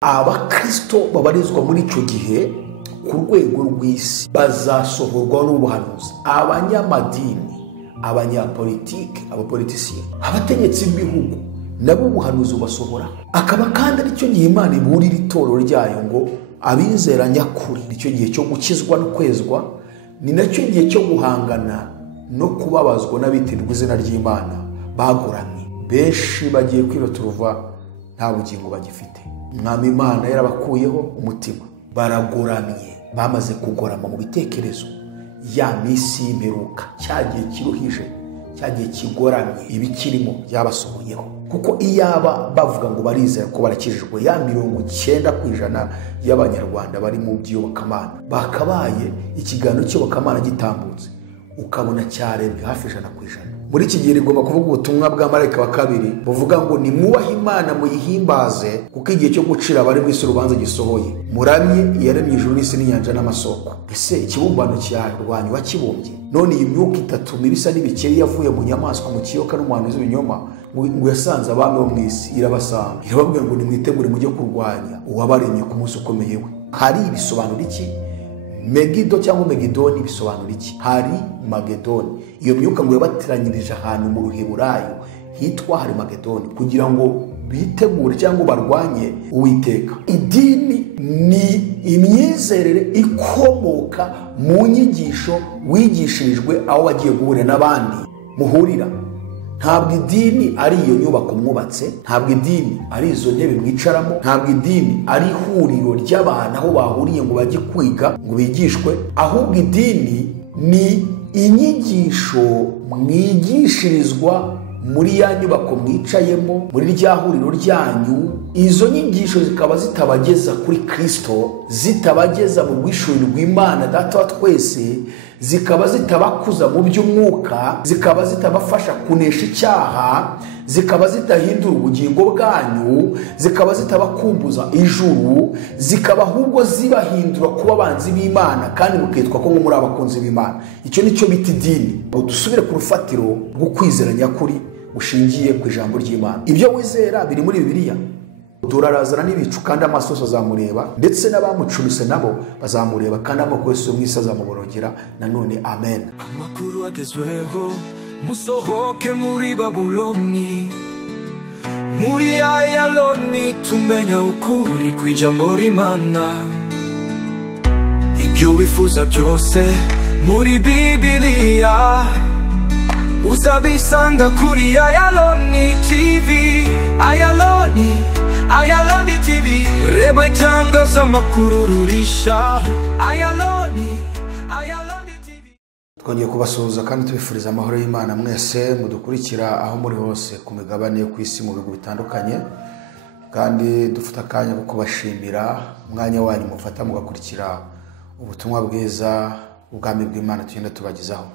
abakristo babarizwa muri icyo gihe ku rwego rw'isi bazasohorwa n'ubuhanuzi. Abanyamadini, abanyapolitike, abapolitisiye, abategetsi b'ibihugu nabo ubuhanuzi basohora. Akaba kandi ari cyo gihe Imana iburira itorero ryayo ngo abizera nyakuri, nicyo gihe cyo gukizwa no kwezwa, ni nacyo gihe cyo guhangana no kubabazwa n'abitirirwa izina ry'Imana bagoramye. Benshi bagiye kwiroturuva nta bugingo bagifite. Mwami Imana yarabakuyeho umutima, baragoramye, bamaze kugorama mu bitekerezo. Ya misi y'imperuka, cyagiye kiruhije, cyagiye kigoramye, ibikirimo byabasohoyeho. Kuko iyaba bavuga ngo barizera ko barakijijwe, ya 90% y'abanyarwanda bari mu by'iyobokamana bakabaye ikiganiro cy'iyobokamana gitambutse ukabona cyarebwe hafi 100%. Muri iki gihe rigomba kuvuga ubutumwa bwa marayika wa kabiri buvuga ngo ni mwubahe Imana muyihimbaze kuko igihe cyo gucira abari mu isi urubanza gisohoye. Muramye yaremye ijuru n'isi n'inyanja n'amasoko. Ese ikibumbano cyarwanya wakibumbye? None iyi myuka itatu mibisa n'ibikeri yavuye mu nyamaswa, mu kiyoka n'umuhanuzi w'ibinyoma ngo yasanze abami bo mu isi, irabasanga irababwira ngo nimwitegure mujye kurwanya uwabaremye ku munsi ukomeye we. Hari ibisobanuro iki? Megido cyangwa Megidoni bisobanura iki? Hari Magedoni. Iyo myuka ngo yabateranyirije ahantu mu Ruheburayo hitwa hari Magedoni kugira ngo bitegure cyangwa barwanye Uwiteka. Idini ni imyizerere ikomoka mu nyigisho wigishirijwe aho wagiye guhurira n'abandi muhurira. Ntabwo idini ari iyo nyubako mwubatse, ntabwo idini ari izo ntebe mwicaramo, ntabwo idini ari ihuriro ry'abantu aho bahuriye ngo bajye kwiga ngo bigishwe. Ahubwo idini ni inyigisho mwigishirizwa muri ya nyubako mwicayemo, muri rya huriro ryanyu. Izo nyigisho zikaba zitabageza kuri Kristo, zitabageza mu bwishurirwa rw'Imana Data wa twese, zikaba zitabakuza mu by'umwuka, zikaba zitabafasha kunesha icyaha, zikaba zitahindura ubugingo bwanyu, zikaba zitabakumbuza ijuru, zikaba ahubwo zibahindura kuba abanzi b'Imana kandi mukitwa ko muri abakunzi b'Imana. Icyo nicyo bita idini. Dusubire ku rufatiro rwo kwizera nyakuri ushingiye ku ijambo ry'Imana. Ibyo wizera biri muri Bibiliya. Turarazana n'ibicu kandi amaso azamureba, ndetse n'abamucumise nabo bazamureba kandi amoko yose mu isi azamuborogera. Nanone amen. Amakuru agezweho musohoke muri Babuloni, muri Ayaloni tumenya ukuri kw'ijambo ry'Imana. Ibyo wifuza byose muri Bibiliya uzabisanga kuri Ayaloni TV. Ayaloni TV, reba itangaza amakuru rurisha. Ayaloni TV. Twongeye kubasuhuza kandi tubifuriza amahoro y'Imana mwese mudukurikira aho muri hose ku migabane yo ku isi mu bihugu bitandukanye, kandi dufite akanya ko kubashimira umwanya wanyu mufata mugakurikira ubutumwa bwiza ubwami bw'Imana tugenda tubagezaho.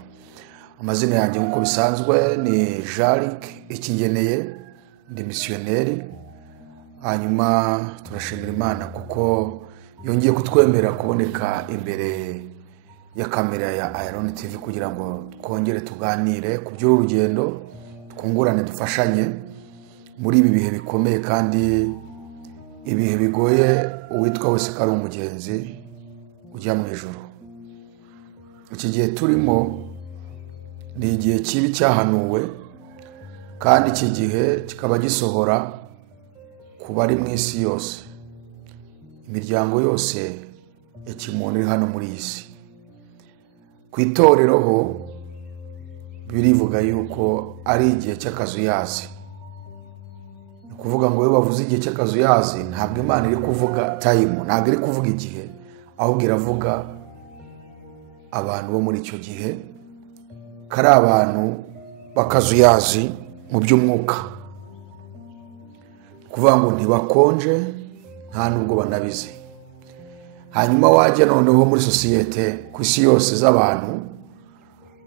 Amazina yanjye nk'uko bisanzwe ni Jaric Ikingeneye, ndi missionnaire. Hanyuma turashimira Imana kuko yongeye kutwemerera kuboneka imbere ya kamera ya Ayaloni TV kugira ngo twongere tuganire ku by'urugendo, twungurane, dufashanye muri ibi bihe bikomeye kandi ibihe bigoye uwitwa wese ko ari umugenzi ujya mu ijuru. Iki gihe turimo ni igihe kibi cyahanuwe kandi iki gihe kikaba gisohora ku bari mu isi yose, imiryango yose ya kimuntu iri hano muri iyi si. Ku itorero ho birivuga yuko ari igihe cy'akazuyazi. Ni kuvuga ngo iyo bavuze igihe cy'akazuyazi ntabwo Imana iri kuvuga time, ntabwo iri kuvuga igihe, ahubwo iravuga abantu bo muri icyo gihe, kari abantu bakazuyazi mu by'umwuka. Kuvuga ngo ntibakonje nta nubwo banabize. Hanyuma wajya noneho muri sosiyete ku isi yose z'abantu,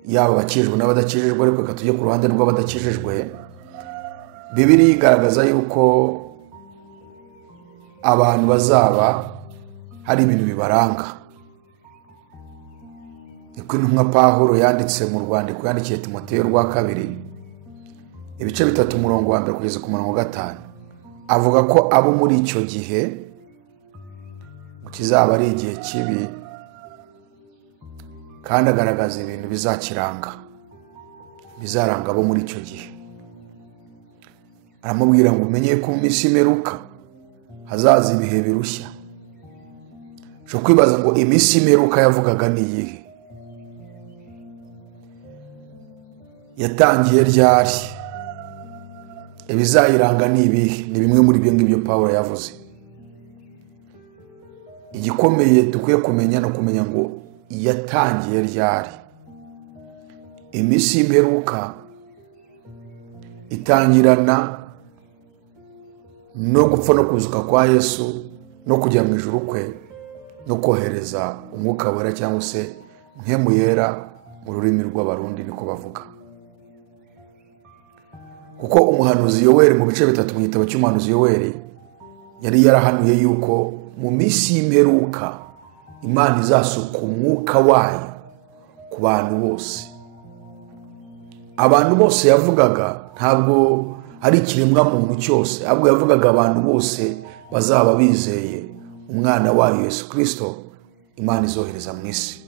yaba bakijijwe n'abadakijijwe, ariko reka tujye ku ruhande rw'abadakijijwe. Bibiliya igaragaza yuko abantu bazaba hari ibintu bibaranga. Niko intumwa Pawulo yanditse mu rwandiko yandikiye Timoteyo rwa kabiri, ibice 3 umurongo wa 1 kugeza ku murongo wa 5. Avuga ko abo muri icyo gihe kizaba ari igihe kibi, kandi agaragaza ibintu bizaranga abo muri icyo gihe. Aramubwira ngo umenye ko mu minsi y'imperuka hazaza ibihe birushya. Cyo kwibaza ngo iminsi y'imperuka yavugaga ni iyihe? Yatangiye ryari? Ibizayiranga ni ibihe? Ni bimwe muri ibyo ngibyo Pawulo yavuze. Igikomeye dukwiye kumenya no kumenya ngo yatangiye ryari. Iminsi y'imperuka itangirana no gupfa no kuzuka kwa Yesu no kujya mu ijuru kwe no kohereza umwuka wera cyangwa se mpemu yera mu rurimi rw'abarundi niko bavuga. Kuko umuhanuzi Yoweri mu bice bitatu mu gitabo cy'umuhanuzi Yoweri yari yarahanuye yuko mu minsi y'imperuka Imana izasuka umwuka wayo ku bantu bose. Abantu bose yavugaga ntabwo ari ikiremwa muntu cyose, ahubwo yavugaga abantu bose bazaba bizeye umwana wayo Yesu Kristo Imana izohereza mu isi.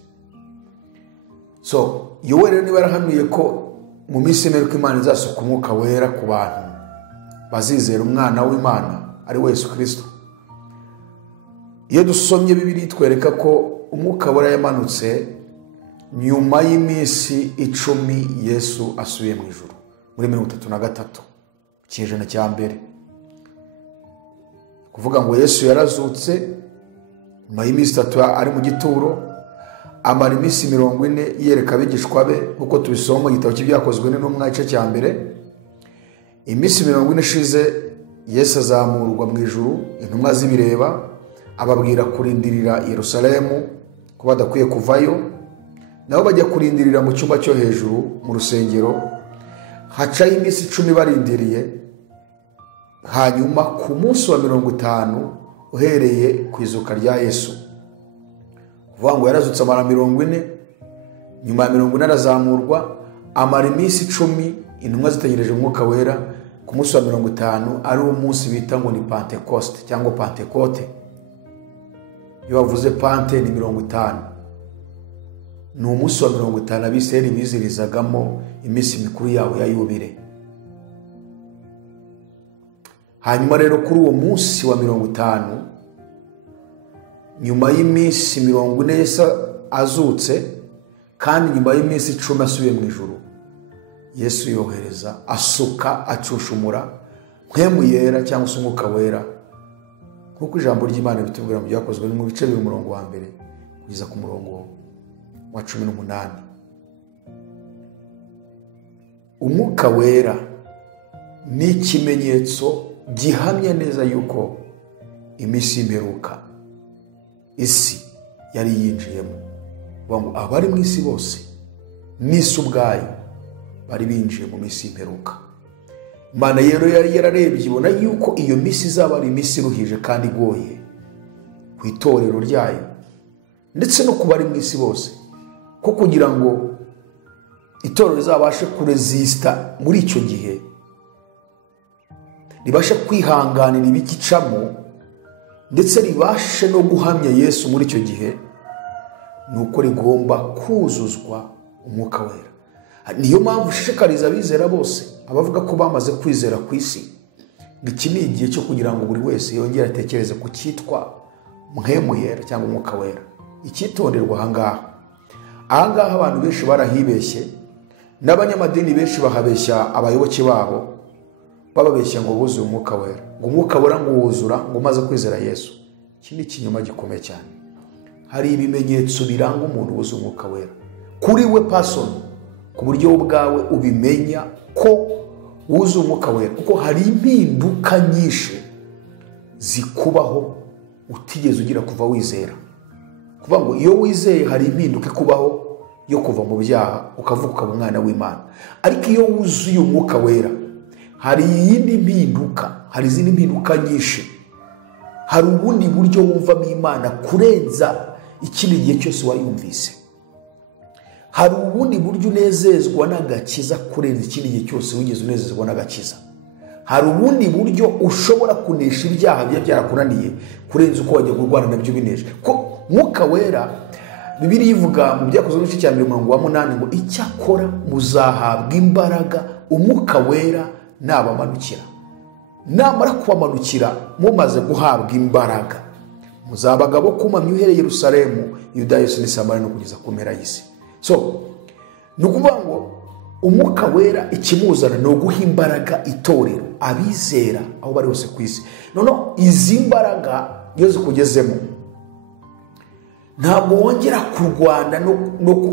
So Yoweri niba yarahanuye ko mu minsi y'imperuka Imana izasuka umwuka wera ku bantu bazizera umwana w'Imana ari we Yesu Kristo. Iyo dusomye Bibiliya twereka ko umwuka wera yamanutse nyuma y'iminsi 10 Yesu asubiye mu ijuru muri 33 kinyejana cya mbere. Kuvuga ngo Yesu yarazutse nyuma y'iminsi 3 ari mu gituro, amara iminsi 40 yereka abigishwa be uko tubisoma mu gitabo cy'ibyakozwe n'intumwa igice cya mbere. Iminsi 40 ishize Yesu azamurwa mu ijuru, intumwa zibireba, ababwira kurindirira Yerusalemu ko badakwiye kuvayo. Nabo bajya kurindirira mu cyumba cyo hejuru mu rusengero. Hacaho iminsi 10 barindiriye. Hanyuma ku munsi wa 50 uhereye ku izuka rya Yesu, kuvuga ngo yarazutse amara 40, nyuma ya 40 arazamurwa, amara iminsi 10 intumwa zitegereje umwuka wera. Ku munsi wa 50 ari umunsi bita ngo ni Pentecoste cyangwa Pentecote. Iyo bavuze Pante ni 50, ni umunsi wa 50 abisirayeli bizirizagamo iminsi mikuru yabo ya yubile. Hanyuma rero kuri uwo munsi wa 50, nyuma y'iminsi 40 Yesu azutse, kandi nyuma y'iminsi 10 asubiye mu ijuru, Yesu yohereza asuka acushumura mpemu yera cyangwa se umwuka wera, kuko ijambo ry'Imana bitubwira mu byakozwe mu bice biri umurongo wa mbere kugeza ku murongo wa 18. Umwuka wera ni ikimenyetso gihamya neza yuko iminsi y'imperuka isi yari yinjiyemo. Ngo abari mu isi bose n'isi ubwayo bari binjiye mu minsi y'imperuka. Imana rero yari yararebye ibona yuko iyo minsi izaba ari iminsi iruhije kandi igoye ku itorero ryayo ndetse no ku bari mu isi bose, ko kugira ngo itorero rizabashe kuresista muri icyo gihe, ribashe kwihanganira ibikicamo ndetse ribashe no guhamya Yesu muri icyo gihe, nuko rigomba kuzuzwa umwuka wera. Niyo mpamvu ushishikariza abizera bose, abavuga ko bamaze kwizera ku isi, iki ni igihe cyo kugira ngo buri wese yongere atekereze ku cyitwa mpemu yera cyangwa umwuka wera. Icyitonderwa ahangaha abantu benshi barahibeshye, n'abanyamadini benshi bahabeshya abayoboke babo, bababeshya ngo buzuye umwuka wera, ngo umwuka wera ngo wuzura ngo umaze kwizera Yesu. Iki ni ikinyoma gikomeye cyane. Hari ibimenyetso biranga umuntu wuzuye umwuka wera kuri we person, ku buryo ubwawe ubimenya ko wuzuye umwuka wera, kuko hari impinduka nyinshi zikubaho utigeze ugira kuva wizera. Kuvuga ngo iyo wizeye hari impinduka ikubaho yo kuva mu byaha ukavuka ukaba umwana w'Imana. Ariko iyo wuzuye umwuka wera hari iyindi mpinduka, hari izindi mpinduka nyinshi. Hari ubundi buryo wumvamo Imana kurenza ikindi gihe cyose wayumvise. Hari ubundi buryo unezezwa n'agakiza kurenza ikindi gihe cyose wigeze unezezwa n'agakiza. hari ubundi buryo ushobora kunesha ibyaha bya byarakunaniye kurenza uko wajya kurwana nabyo binesha. Ko Mwuka Wera Bibiliya ivuga mu Byakozwe n'igice cya 8 ngo icyakora muzahabwa imbaraga Umwuka Wera nabamanukira. Namara kubamanukira mumaze guhabwa imbaraga, muzabagabo kumamya uhereye Yerusalemu, Yuda yose ni Samariya no kugeza ku mpera y'isi. So nukuvuga ngo Umwuka Wera ikimuzana no guha imbaraga itorero abizera aho bari hose ku isi. Noneho izi mbaraga iyo zikugezemo ntabwo wongera kurwana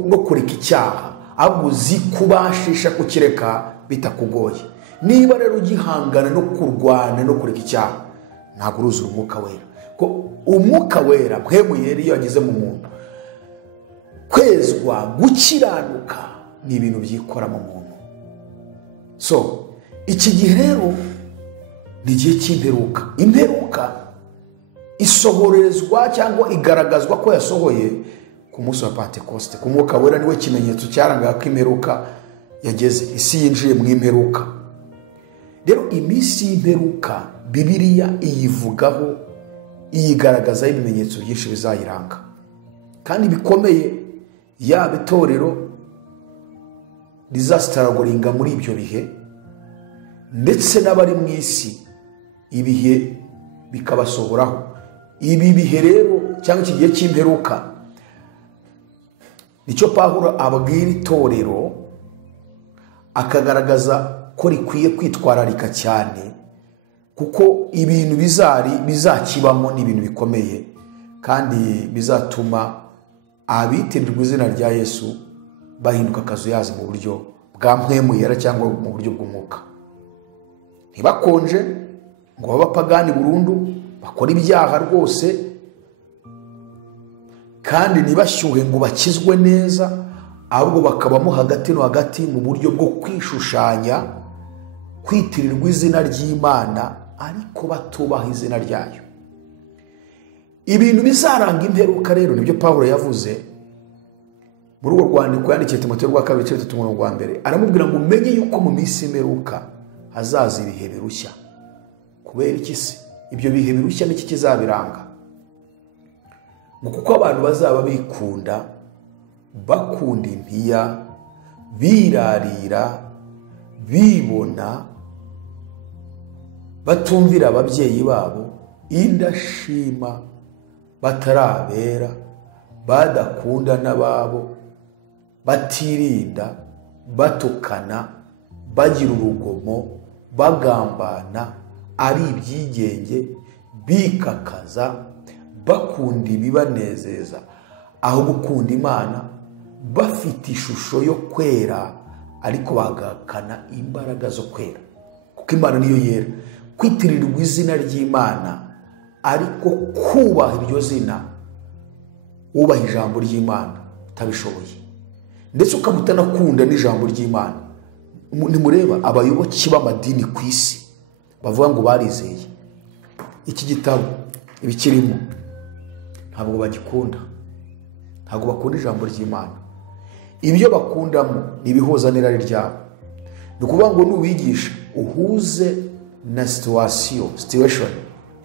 no kureka icyaha, ahubwo zikubashisha kukireka bitakugoye. Niba rero ugihangana no kurwana no kureka icyaha, ntabwo uruzura Umwuka Wera. Ko Umwuka Wera mpwemu yera iyo ageze mu muntu, kwezwa gukiranuka ni ibintu byikora mu muntu. So iki gihe rero ni igihe cy'imperuka. Imperuka isohorezwa cyangwa igaragazwa ko yasohoye ku munsi wa Pentecoste. Ku Mwuka Wera niwe kimenyetso cyarangaga ko imperuka yageze, isi yinjiye mu imperuka. Rero iminsi y'imperuka Bibiliya iyivugaho, iyigaragazaho ibimenyetso byinshi bizayiranga kandi bikomeye, yaba itorero rizasitaragoringa muri ibyo bihe ndetse n'abari mu isi ibihe bikabasohoraho. Ibi bihe rero cyangwa iki gihe cy'imperuka nicyo Pawulo ababwira itorero, akagaragaza ko rikwiye kwitwararika cyane, kuko ibintu bizakibamo ni ibintu bikomeye kandi bizatuma abitirirwa izina rya Yesu bahinduka akazuyazi mu buryo bwa mpwemu yera cyangwa mu buryo bw'umwuka. Ntibakonje ngo babe abapagani burundu, bakora ibyaha rwose, kandi ntibashyuhe ngo bakizwe neza, ahubwo bakabamo hagati no hagati mu buryo bwo kwishushanya, kwitirirwa izina ry'Imana ariko batubaha izina ryayo. Ibintu bizaranga imperuka rero nibyo Pawulo yavuze muri urwo rwandiko yandikiye Timoteyo rwa 2:1. Aramubwira ngo umenye yuko mu minsi imperuka hazaza ibihe birushya. Kubera iki se ibyo bihe birushya n'iki kizabiranga? Ngo kuko abantu bazaba bikunda, bakunda impiya, birarira, bibona, batumvira ababyeyi babo, indashima, batarabera, badakunda n'ababo, batirinda, batukana, bagira urugomo, bagambana, ari ibyigenge, bikakaza, bakunda ibibanezeza aho gukunda Imana, bafite ishusho yo kwera ariko bagakana imbaraga zo kwera. Kuko Imana niyo yera. Kwitirirwa izina ry'Imana ariko kubaha iryo zina, wubaha ijambo ry'Imana utabishoboye, ndetse ukamutanakunda n'ijambo ry'Imana. Nimureba abayoboke b'amadini ku isi bavuga ngo barizeye iki gitabo, ibikirimo ntabwo bagikunda, ntabwo bakunda ijambo ry'Imana. Ibyo bakundamo nibihuza n'irari ryabo. Ni ukuvuga ngo nubigisha uhuze na situation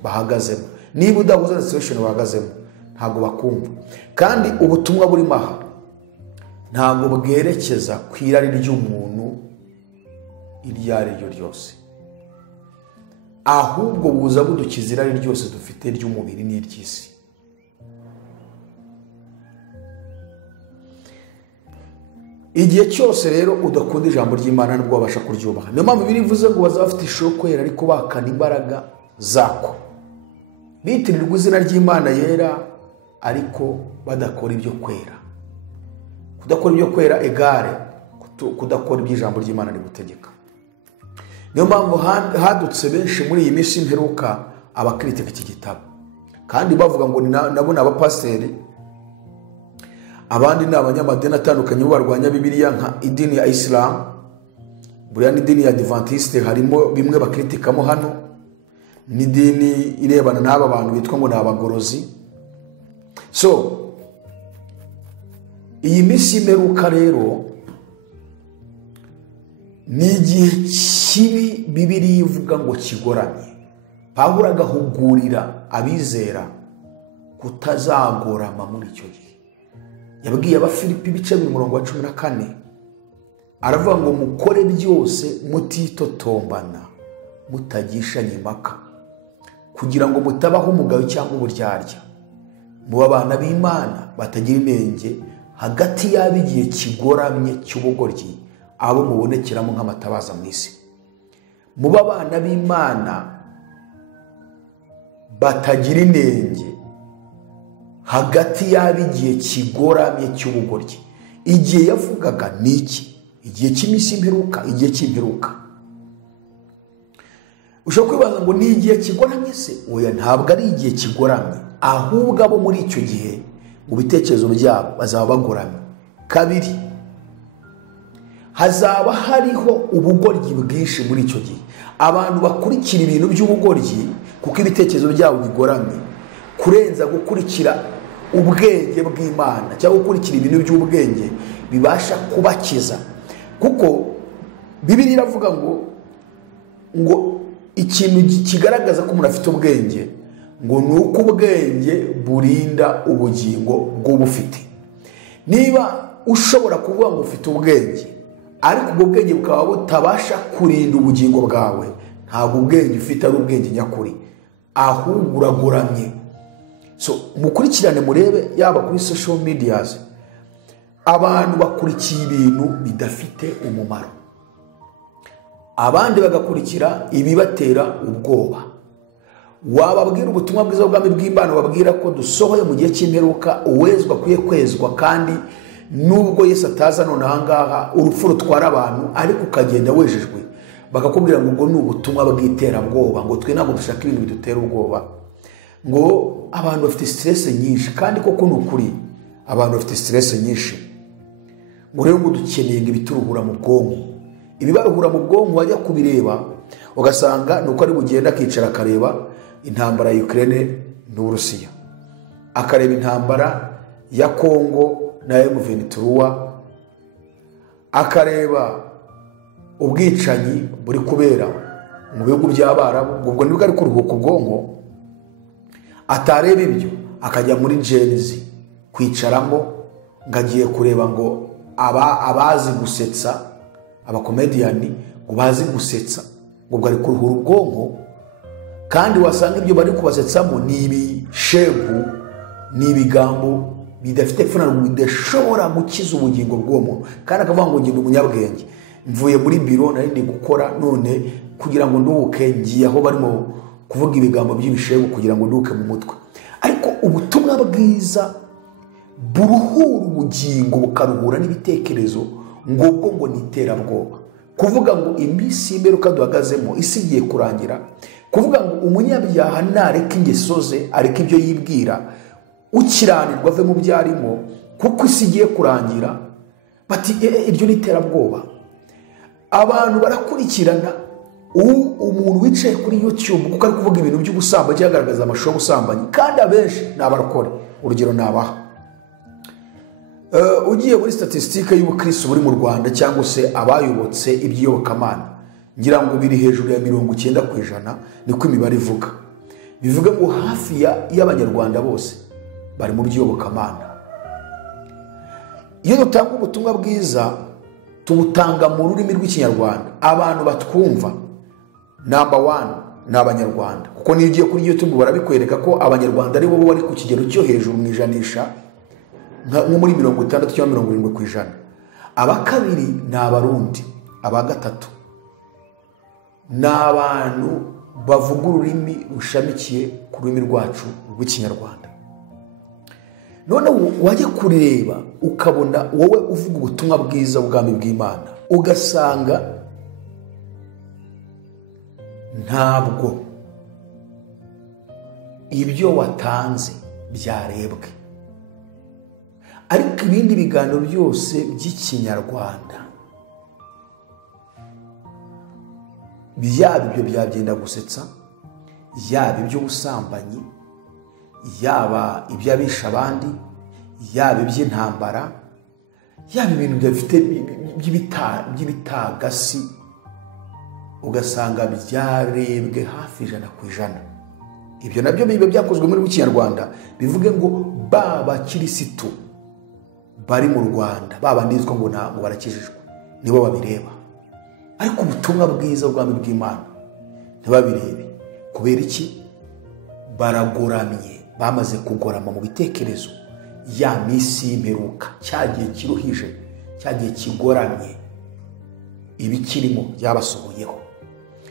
bahagazemo. Niba udahuza na situation bahagazemo ntabwo bakumva. Kandi ubutumwa buri maha ntabwo bwerekeza ku irari ry'umuntu iryo ari ryo ryose, ahubwo buza budukiza irari ryose dufite ry'umubiri n'iry'isi. Igihe cyose rero udakunda ijambo ry'Imana nubwo wabasha kuryubaha. Niyo mpamvu birivuze ngo bazaba bafite ishusho kwera ariko bakana imbaraga zako, bitirirwa izina ry'Imana yera ariko badakora ibyo kwera. Kudakora ibyo kwera egare kudakora iby'ijambo ry'Imana rigutegeka. Niyo mpamvu hadutse benshi muri iyi minsi imperuka abakritika iki gitabo, kandi bavuga ngo nabo ni abapasiteri, abandi ni abanyamadini atandukanye barwanya Bibiliya nka idini ya Islam, buriya n'idini ya Adventiste harimo bimwe bakritikamo hano, n'idini irebana n'aba bantu bitwa ngo ni abagorozi. So iyi minsi imperuka rero ni igihe ikibi Bibiliya ivuga ngo kigoramye. Pawulo agahugurira abizera kutazagorama muri icyo gihe. Yabwiye Abafilipi ibice 14 aravuga ngo mukore byose mutitotombana mutagishanya impaka kugira ngo mutabaho umugayo cyangwa uburyarya, muba abana b'Imana batagira inenge hagati y'abigiye kigoramye cy'ubugoryi abo mubonekeramo nk'amatabaza mu isi. Muba abana b'Imana batagira inenge hagati y'abigiye kigoramye cy'ubugoryi. Igihe yavugaga niki? Igihe cy'iminsi imperuka, igihe cy'imperuka. Ushobora kwibaza ngo ni igihe kigoramye se? Oya, ntabwo ari igihe kigoramye, ahubwo abo muri icyo gihe mu bitekerezo byabo bazaba bagoramye. Kabiri, hazaba hariho ubugoryi bwinshi muri icyo gihe. Abantu bakurikira ibintu by'ubugoryi kuko ibitekerezo byabo bigoramye kurenza gukurikira ubwenge bw'Imana cyangwa gukurikira ibintu by'ubwenge bibasha kubakiza. Kuko Bibiliya iravuga ngo ikintu kigaragaza ko umuntu afite ubwenge ngo ni uko ubwenge burinda ubugingo bw'ubufite. Niba ushobora kuvuga ngo ufite ubwenge ariko ubwo bwenge bukaba butabasha kurinda ubugingo bwawe, ntabwo ubwenge ufite ari ubwenge nyakuri, ahubwo uragoramye. So mukurikirane murebe yaba kuri social medias, abantu bakurikiye ibintu bidafite umumaro, abandi bagakurikira ibibatera ubwoba. Wababwira ubutumwa bwiza bw'Ubwami bw'Imana, babwira ko dusohoye mu gihe cy'imperuka, uwezwa akwiye kwezwa, kandi nubwo Yesu ataza none ahangaha urupfu rutwara abantu ariko ukagenda wejejwe, bakakubwira ngo ubwo ni ubutumwa bw'iterabwoba, ngo twe ntabwo dushaka ibintu bidutera ubwoba, ngo abantu bafite stress nyinshi. Kandi koko ni ukuri, abantu bafite stress nyinshi. Ngo rero ngo dukeneye ngo ibituruhura mu bwonko. Ibibaruhura mu bwonko wajya kubireba ugasanga nuko ari bugenda akicara akareba intambara ya Ukraine n'Uburusiya, akareba intambara ya Kongo na M23, akareba ubwicanyi buri kubera mu bihugu by'Abarabu. Ubwo nibwo ari kuruhuka ubwonko. Atareba ibyo akajya muri Genzi kwicaramo ngagiye kureba ngo abazi gusetsa, abakomediyani ngo bazi gusetsa, ngo bari kuruhura ubwonko. Kandi wasanga ibyo bari kubasetsamo ni ibishegu, ni ibigambo bidafite ipfunwe, bidashobora gukiza ubugingo bw'uwo muntu. Kandi akavuga ngo ngende umunyabwenge, mvuye muri biro nari ndi gukora, none kugira ngo nduhuke ngiye aho barimo kuvuga ibigambo by'ibishegu kugira ngo nduhuke mu mutwe. Ariko ubutumwa bwiza buruhura ubugingo bukaruhura n'ibitekerezo, ngo ni iterabwoba. Kuvuga ngo iminsi y'imperuka duhagazemo isi igiye kurangira, kuvuga ngo umunyabyaha nareka ingeso ze, areka ibyo yibwira, ukiranirwa ave mu byarimo kuko isi igiye kurangira. Bati iryo ni iterabwoba. Abantu barakurikirana umuntu wicaye kuri YouTube kuko ari kuvuga ibintu by'ubusambanyi, yagaragaza amashusho y'ubusambanyi, kandi abenshi ni abarokore. Urugero nabaha, ugiye muri statistique y'ubukristo buri mu Rwanda cyangwa se abayobotse iby'iyobokamana, ngira ngo biri hejuru ya 90% niko imibare ivuga. Bivuga ngo hafi y'abanyarwanda bose bari mu by'iyobokamana. Iyo dutanga ubutumwa bwiza tubutanga mu rurimi rw'Ikinyarwanda, abantu batwumva number 1 ni abanyarwanda, kuko niyo ugiye kuri YouTube barabikwereka ko abanyarwanda ari bo bari ku kigero cyo hejuru mu ijanisha, nko muri 60 cyangwa 70%. Abakabiri ni Abarundi, abagatatu ni abantu bavuga ururimi rushamikiye ku rurimi rwacu rw'Ikinyarwanda. None wajya kureba ukabona wowe uvuga ubutumwa bwiza bw'Ubwami bw'Imana, ugasanga ntabwo ibyo watanze byarebwe. Ariko ibindi biganiro byose by'Ikinyarwanda, byaba ibyo byagenda gusetsa, yaba iby'ubusambanyi, yaba iby'abisha abandi, yaba iby'intambara, yaba ibintu bifite by'ibitagasi, ugasanga byarebwe hafi 100%. Ibyo nabyo bibe byakozwe muri Kinyarwanda bivuge ngo baba kirisitu bari mu Rwanda baba ndizwa ngo ntabwo barakijijwe nibo babireba, ariko ubutumwa bwiza bw'Ubwami bw'Imana ntibabirebe. Kubera iki? Baragoramye, bamaze kugorama mu bitekerezo. Ya misi y'imperuka, cyagiye kiruhije, cyagiye kigoramye, ibikirimo byabasohoyeho.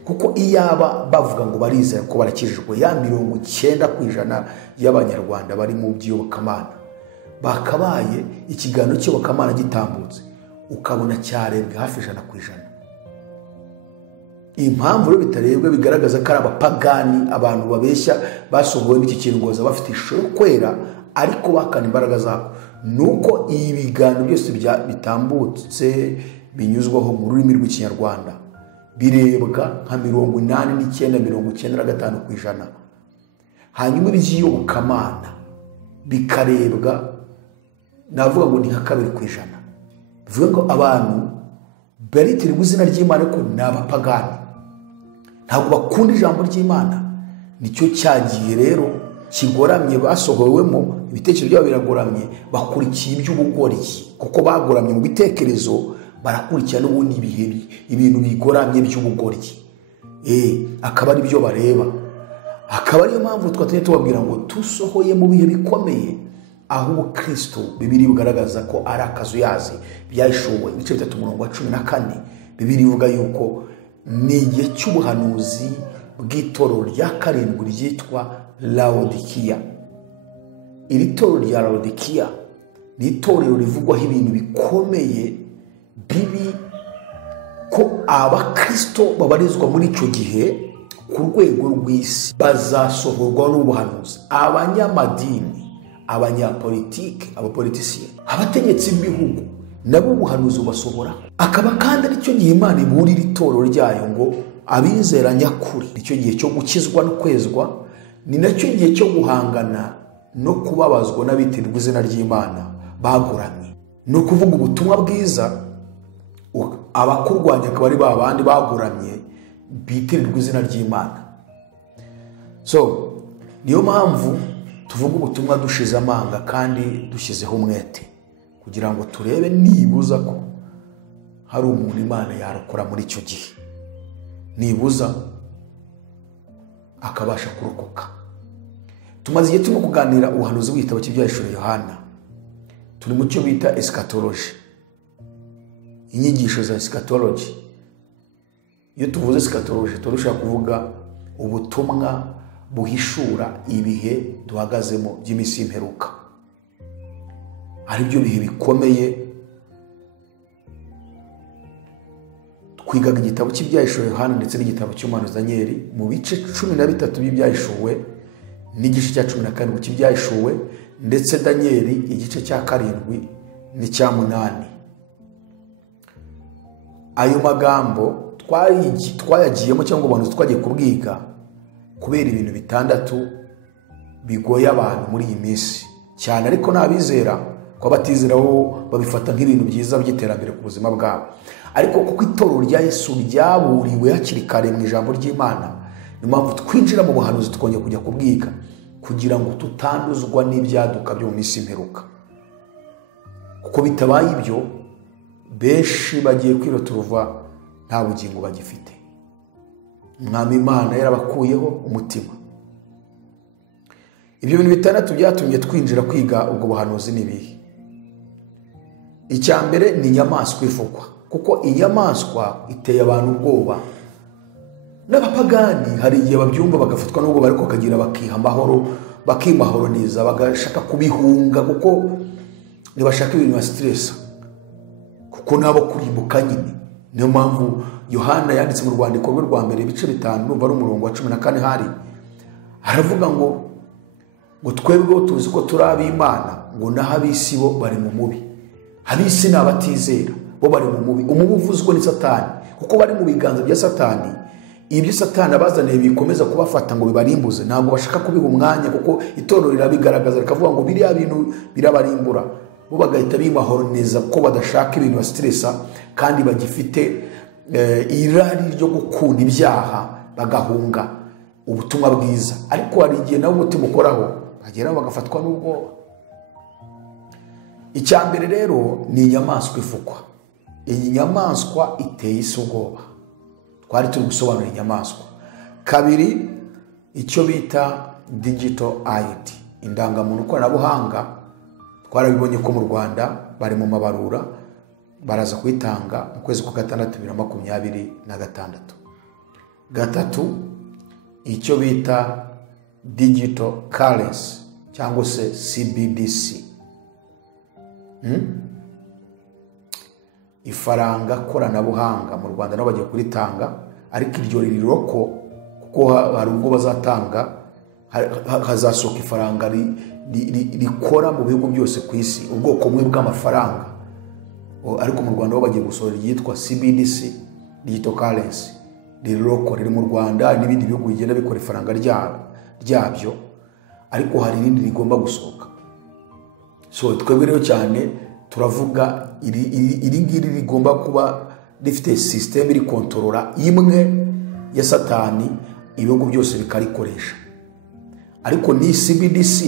Kuko iyaba bavuga ngo barizera ko barakijijwe, ya 90% y'Abanyarwanda bari mu by'iyobokamana bakabaye ikiganiro cy'iyobokamana gitambutse ukabona cyarebwe hafi 100%. Impamvu rero bitarebwe bigaragaza ko ari abapagani, abantu babeshya basohowe n'iki kintu ngo bafite ishusho yo kwera ariko bakana imbaraga zabo. Nuko ibi biganiro byose bitambutse binyuzwaho mu rurimi rw'Ikinyarwanda birebwa nka 89-95%. Hanyuma iby'iyobokamana bikarebwa navuga ngo ni nka 2%. Bivuga ngo abantu baritirirwa izina ry'Imana ko ni abapagani, ntabwo bakunda ijambo ry'Imana. Nicyo cyagiye rero kigoramye, basohowemo ibitekerezo byabo biragoramye, bakurikiye iby'ubugoryi kuko bagoramye mu bitekerezo, barakurikira n'ubundi ibintu bigoramye by'ubugoryi, akaba ari byo bareba. Akaba ariyo mpamvu twatumye tubabwira ngo tusohoye mu bihe bikomeye, aho Kristo Bibiliya igaragaza ko ari akazuyazi. Byashowe ibice 3:14 Bibiliya ivuga yuko ni igihe cy'ubuhanuzi bw'itorero rya 7 ryitwa Laodikiya. Iri torero rya Laodikiya ni itorero rivugwaho ibintu bikomeye bibi, ko abakristo babarizwa muri icyo gihe ku rwego rw'isi bazasohorwa n'ubuhanuzi. Abanyamadini, abanyapolitike, abapolitisiye, abategetsi b'ibihugu nabo ubuhanuzi basohora. Akaba kandi ari cyo gihe Imana iburira itorero ryayo ngo abizera nyakuri, icyo gihe cyo gukizwa no kwezwa, ni nacyo gihe cyo guhangana no kubabazwa n'abitirirwa izina ry'Imana bagoramye. No kuvuga ubutumwa bwiza, abakurwanya akaba ari babandi bagoramye bitirirwa izina ry'Imana. So niyo mpamvu tuvuga ubutumwa dushize amanga kandi dushyizeho umwete kugira ngo turebe nibuza ko hari umuntu Imana yarokora muri icyo gihe, nibuza akabasha kurokoka. Tumaze igihe turimo kuganira ubuhanuzi bw'igitabo cy'Ibyahishuriwe Yohana. Turi mu cyo bita eschatology, inyigisho za eschatology. Iyo tuvuze eschatology turashaka kuvuga ubutumwa buhishura ibihe duhagazemo by'imisi y'imperuka. Ari byo bihe bikomeye. Twigaga igitabo cy'Ibyahishuriwe Yohana ndetse n'igitabo cy'umuhanuzi Danieli mu bice 13 by'Ibyahishuwe n'igice cya 17 cy'Ibyahishuwe, ndetse Danieli igice cya 7 n'icya 8. Ayo magambo twayagiyemo cyangwa abantu twagiye kubwiga kubera ibintu 6 bigoye abantu muri iyi minsi cyane, ariko nabizera ko batizera bo babifata nk'ibintu byiza by'iterambere ku buzima bwabo. Ariko kuko itorero rya Yesu ryaburiwe hakiri kare mu ijambo ry'Imana, ni mpamvu twinjira mu buhanuzi tukongera kujya kubwiga kugira ngo tutanduzwa n'ibyaduka byo mu minsi y'imperuka. Kuko bitabaye ibyo benshi bagiye kwiroturuva nta bugingo bagifite. Mwami Imana yarabakuyeho umutima. Ibyo bintu 6 byatumye twinjira kwiga ubwo buhanuzi nibihe. Icya mbere ni inyamaswa ivugwa, kuko inyamaswa iteye abantu ubwoba. N'abapagani hari igihe babyumva bagafatwa n'ubwo bariko kagira bakiha amahoro, bakimahoroniza, bagashaka kubihunga kuko ntibashaka ibintu bya stress, kuko nabo kurimbuka nyine. Niyo mpamvu Yohana yanditse mu rwandiko rwe rwa mbere ibice 5 numva ari umurongo wa 14 hari aravuga ngo twebwe tuzi ko turi ab'Imana, ngo naho ab'isi bo bari mu mubi. Ab'isi n'abatizera bo bari mu mubi. Umubi uvuzwe ni Satani, kuko bari mu biganza bya Satani. Ibyo Satani abazaniye bikomeza kubafata ngo bibarimbuze, ntabwo bashaka kubiha umwanya, kuko itorero rirabigaragaza rikavuga ngo biriya bintu birabarimbura. Bo bagahita bimahoroniza ko badashaka ibintu bastressa kandi bagifite irari ryo gukunda ibyaha bagahunga ubutumwa bwiza, ariko hari igihe nabo umutima ukoraho bagera bagafatwa n'ubwoba. Icyambere rero ni inyamaswa ifukwa. Iyi nyamaswa iteye isi ubwoba, twari turi gusobanura inyamaswa. Kabiri, icyo bita digital ID, indangamuntu koranabuhanga. Twarabibonye ko mu Rwanda bari mu mabarura, baraza kwitanga mu kwezi kwa gatandatu 2026. Gatatu, icyo bita digital currency cyangwa se CBDC, ifaranga koranabuhanga. Mu Rwanda nabo bagiye kuritanga, ariko iryo riroko kuko hari ubwo bazatanga, hazasohoka ifaranga rikora mu bihugu byose ku isi, ubwoko bumwe bw'amafaranga, ariko mu Rwanda bo bagiye gusohora iryitwa CBDC, digital currency, riroko riri mu Rwanda n'ibindi bihugu bigenda bikora ifaranga ryabyo, ariko hari irindi rigomba gusohoka. So twebwe rero cyane turavuga iri ngiri rigomba kuba rifite system iri kontrola imwe ya Satani, ibihugu byose bikarikoresha. Ariko ni CBDC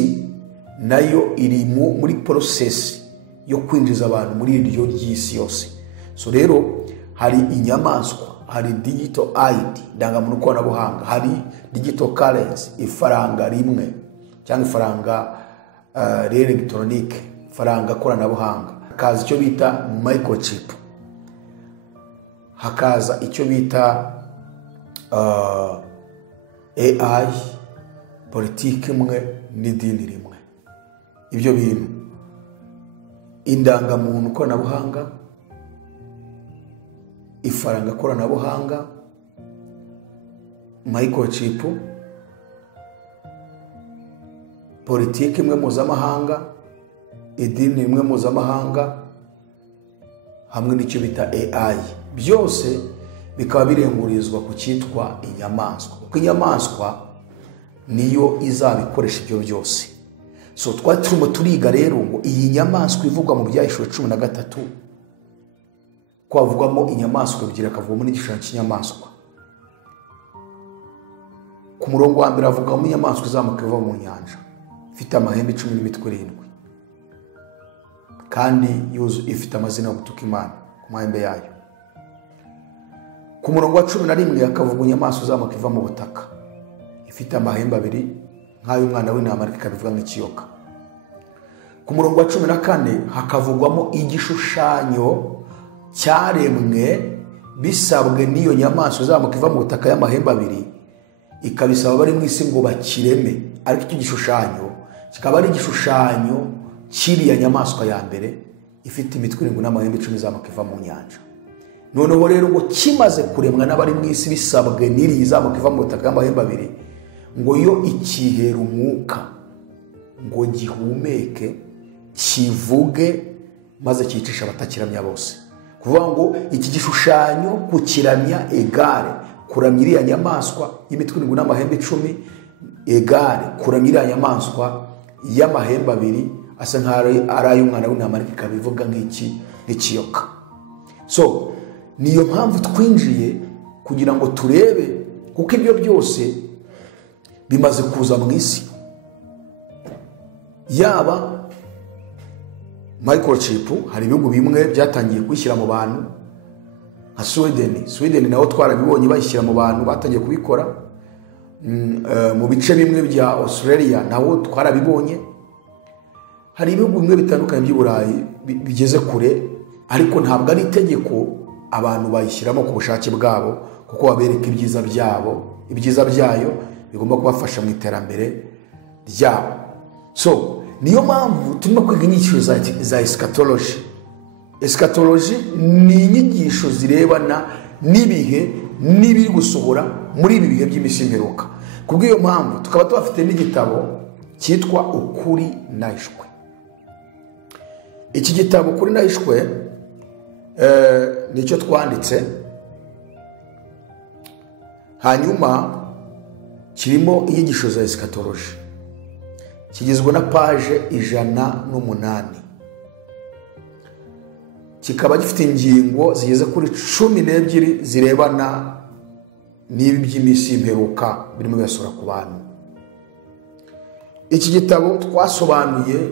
nayo iri muri process yo kwinjiza abantu muri iryo ry'isi yose. So rero hari inyamaswa, hari digital ID, ndangamuntu koranabuhanga, hari digital currency, ifaranga rimwe cyangwa ifaranga electronic, ifaranga koranabuhanga. Hakaza icyo bita microchip, hakaza icyo bita AI, politiki imwe n'idini rimwe. Ibyo bintu, indangamuntu koranabuhanga, ifaranga koranabuhanga, microchip, politiki imwe mpuzamahanga, idini imwe mpuzamahanga, hamwe n'icyo bita AI, byose bikaba birengurizwa ku cyitwa inyamaswa, kuko inyamaswa niyo izabikoresha ibyo byose. So turimo turiga rero ngo iyi nyamaswa ivugwa mu Byahishuwe 13 ko havugwamo inyamaswa ebyiri, akavugwamo n'igishushanyo cy'inyamaswa. Ku murongo wa mbere havugwamo inyamaswa izamuka iva mu nyanja, ifite amahembe 10 n'imitwe 7, kandi ifite amazina yo gutuka Imana ku mahembe yayo. Ku murongo wa 11 hakavugwa inyamaswa izamuka iva mu butaka, ifite amahembe 2 nk'ay'umwana w'intama, ariko ikabivuga nk'ikiyoka. Ku murongo wa 14 hakavugwamo igishushanyo cyaremwe bisabwe n'iyo nyamaswa izamuka iva mu butaka y'amahembe 2, ikabisaba bari mu isi ngo bakireme, ariko icyo gishushanyo kikaba ari igishushanyo cy'iriya nyamaswa ya mbere ifite imitwe 7 n'amahembe 10 izamuka iva mu nyanja. Noneho rero ngo kimaze kuremwa n'abari mu isi bisabwe n'iriya izamuka iva mu butaka y'amahembe 2, ngo yo ikihera umwuka ngo gihumeke kivuge maze cyicisha abatakiramya bose. Kuvuga ngo iki gishushanyo kukiramya egare kuramya iriya nyamaswa y'imitwe 7 n'amahembe 10, egare kuramya iriya nyamaswa y'amahembe 2 asa nk'ari ay'umwana w'intama, ariko ikabivuga nk'ikiyoka. So niyo mpamvu twinjiye kugira ngo turebe, kuko ibyo byose bimaze kuza mu isi, yaba microchip. Hari ibihugu bimwe byatangiye kwishyira mu bantu nka Sweden naho twarabibonye bayishyira mu bantu, batangiye kubikora. Mu bice bimwe bya Australia naho twarabibonye. Hari ibihugu bimwe bitandukanye by'Uburayi bigeze kure, ariko ntabwo ari itegeko abantu bayishyiramo ku bushake bwabo, kuko babereka ibyiza byabo, ibyiza byayo bigomba kubafasha mu iterambere ryabo. So niyo mpamvu turimo kwiga inyigisho za eschatology. Eschatology ni inyigisho zirebana n'ibihe n'ibiri gusohora muri ibi bihe by'iminsi y'imperuka. Kubw'iyo mpamvu tukaba tubafite n'igitabo cyitwa Ukuri Nahishwe. Iki gitabo Ukuri Nahishwe nicyo twanditse, hanyuma kirimo inyigisho za eschatology, kigizwe na page 108. kikaba gifite ingingo zigeze kuri 12 zirebana n'ibi by'iminsi y'imperuka birimo byasura ku bantu. Iki gitabo twasobanuye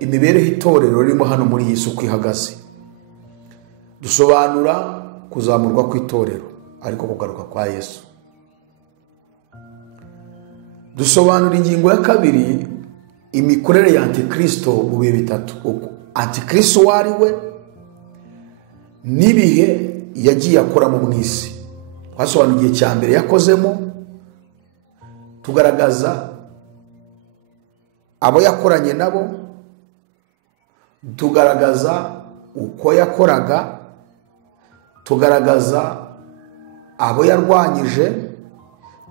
imibereho itorero ririmo hano muri Yesu uko ihagaze. Dusobanura kuzamurwa kw'itorero ariko kugaruka kwa Yesu. Dusobanura ingingo ya kabiri, imikorere ya Antikristo mu bihe bitatu. Antikristo wariwe n'ibihe yagiye akora mu isi. Twasobanura igihe cya mbere yakozemo, tugaragaza abo yakoranye nabo, tugaragaza uko yakoraga, tugaragaza abo yarwanyije,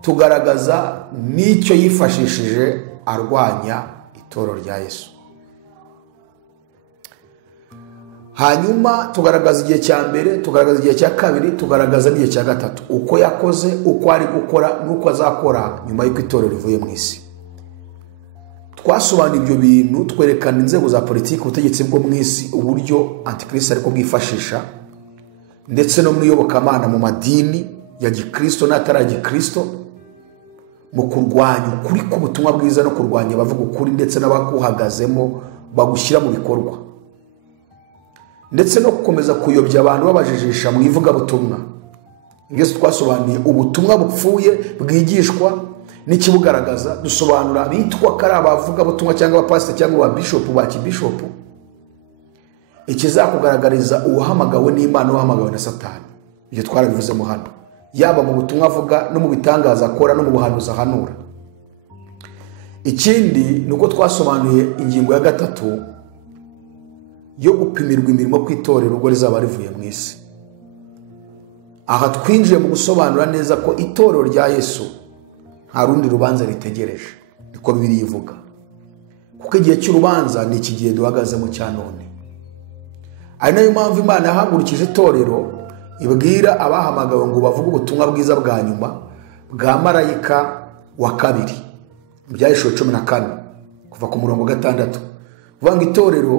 tugaragaza n'icyo yifashishije arwanya itorero rya Yesu. Hanyuma tugaragaza igihe cya mbere, tugaragaza igihe cya kabiri, tugaragaza n'igihe cya gatatu, uko yakoze, uko ari gukora n'uko azakora nyuma y'uko itorero rivuye mu isi. Twasobanura ibyo bintu twerekana inzego za politiki, ubutegetsi bwo mu isi, uburyo Antikristo ariko bwifashisha, ndetse no mu iyobokamana mu madini ya Gikristo n'atari Gikristo, mu kurwanya ukuri k'ubutumwa bwiza no kurwanya abavuga ukuri ndetse n'abakuhagazemo bagushyira mu bikorwa, ndetse no gukomeza kuyobya abantu babajijisha mu ivugabutumwa. Ngese twasobanuye ubutumwa bupfuye bwigishwa n'ikibugaragaza. Dusobanura bitwa kari abavuga butumwa cyangwa abapasiteri cyangwa ababishopu ba kibishopu, ikizakugaragariza uwahamagawe n'Imana uwahamagawe na Satani. Ibyo twarabivuze mu hano, yaba mu butumwa avuga no mu bitangaza akora no mu buhanuzi ahanura. Ikindi nuko twasobanuye ingingo ya gatatu yo gupimirwa imirimo kw'itorero ubwo rizaba rivuye mu isi. Aha twinjiye mu gusobanura neza ko itorero rya Yesu nta rundi rubanza ritegereje, niko Bibiliya ivuga, kuko igihe cy'urubanza ni iki gihe duhagazemo cya none. Ari nayo mpamvu Imana yahagurukije itorero ibwira abahamagawe ngo bavuge ubutumwa bwiza bwa nyuma bwa marayika wa kabiri, mu Byahishuwe 14 kuva ku murongo 6. Vuga ngo itorero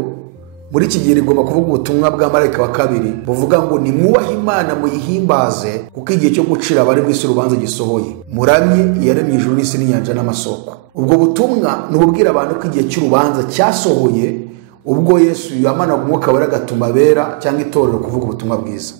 muri iki gihe rigomba kuvuga ubutumwa bwa marayika wa kabiri buvuga ngo nimwubahe Imana muyihimbaze, kuko igihe cyo gucira abari mu isi urubanza gisohoye. Muramye yaremye ijuru n'isi n'inyanja n'amasoko. Ubwo butumwa nububwira abantu ko igihe cy'urubanza cyasohoye, ubwo Yesu yamanaga umwuka wera agatuma abera cyangwa itorero kuvuga ubutumwa bwiza.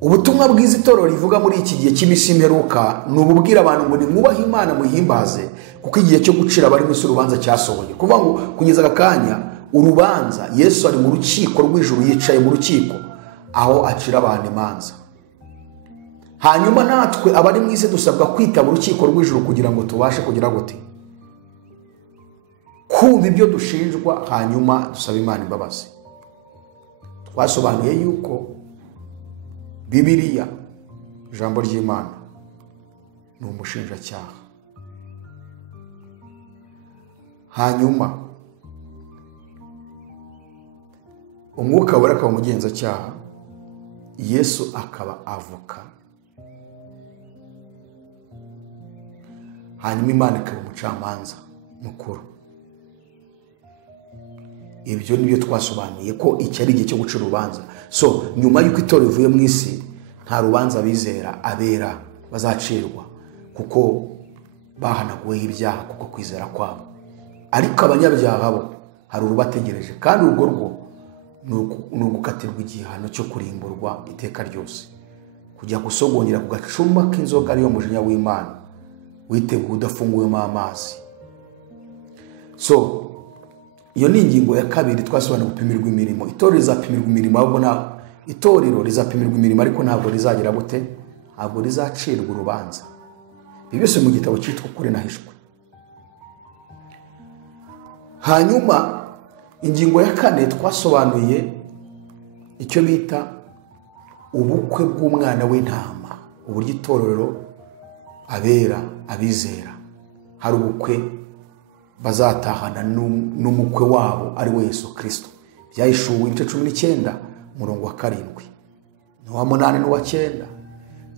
Ubutumwa bwiza itorero rivuga muri iki gihe cy'iminsi y'imperuka nububwira abantu ngo nimwubahe Imana muyihimbaze, kuko igihe cyo gucira abari mu isi urubanza cyasohoye. Kuvuga ngo kugeza akanya urubanza, Yesu ari mu rukiko rw'ijuru, yicaye mu rukiko aho acira abantu imanza. Hanyuma natwe abari mu isi dusabwa kwitaba urukiko rw'ijuru kugira ngo tubashe kugira gute, kumva ibyo dushinjwa, hanyuma dusaba Imana imbabazi. Twasobanuye yuko Bibiliya, ijambo ry'Imana, ni umushinjacyaha. Hanyuma umwuka wera akaba umugenzacyaha, Yesu akaba avoka, hanyuma Imana ikaba umucamanza mukuru. Ibyo nibyo twasobanuye ko iki ari igihe cyo guca urubanza. So nyuma y'uko itorero rivuye mu isi, nta rubanza bizera abera bazacirwa, kuko bahanaguweho ibyaha kuko kwizera kwabo. Ariko abanyabyaha bo hari urubategereje, kandi urwo rwo ni ugukatirwa igihano cyo kurimburwa iteka ryose, kujya gusogongera ku gacuma k'inzoga ariyo mujinya w'Imana, witeguye udafunguwemo amazi. So iyo ni ingingo ya kabiri twasobanura gupimirwa imirimo. Itorero rizapimirwa imirimo, ahubwo itorero rizapimirwa imirimo, ariko ntabwo rizagira gute, ntabwo rizacirwa urubanza. Ibi byose mu gitabo cyitwa Ukuri Nahishwe. Hanyuma ingingo ya 4 twasobanuye icyo bita ubukwe bw'umwana w'intama, uburyo itorero abera abizera hari ubukwe bazatahana n'umukwe wabo ari we Yesu Kristo. Byahishuwe 19 umurongo wa 7 n'uwa 8 n'uwa 9.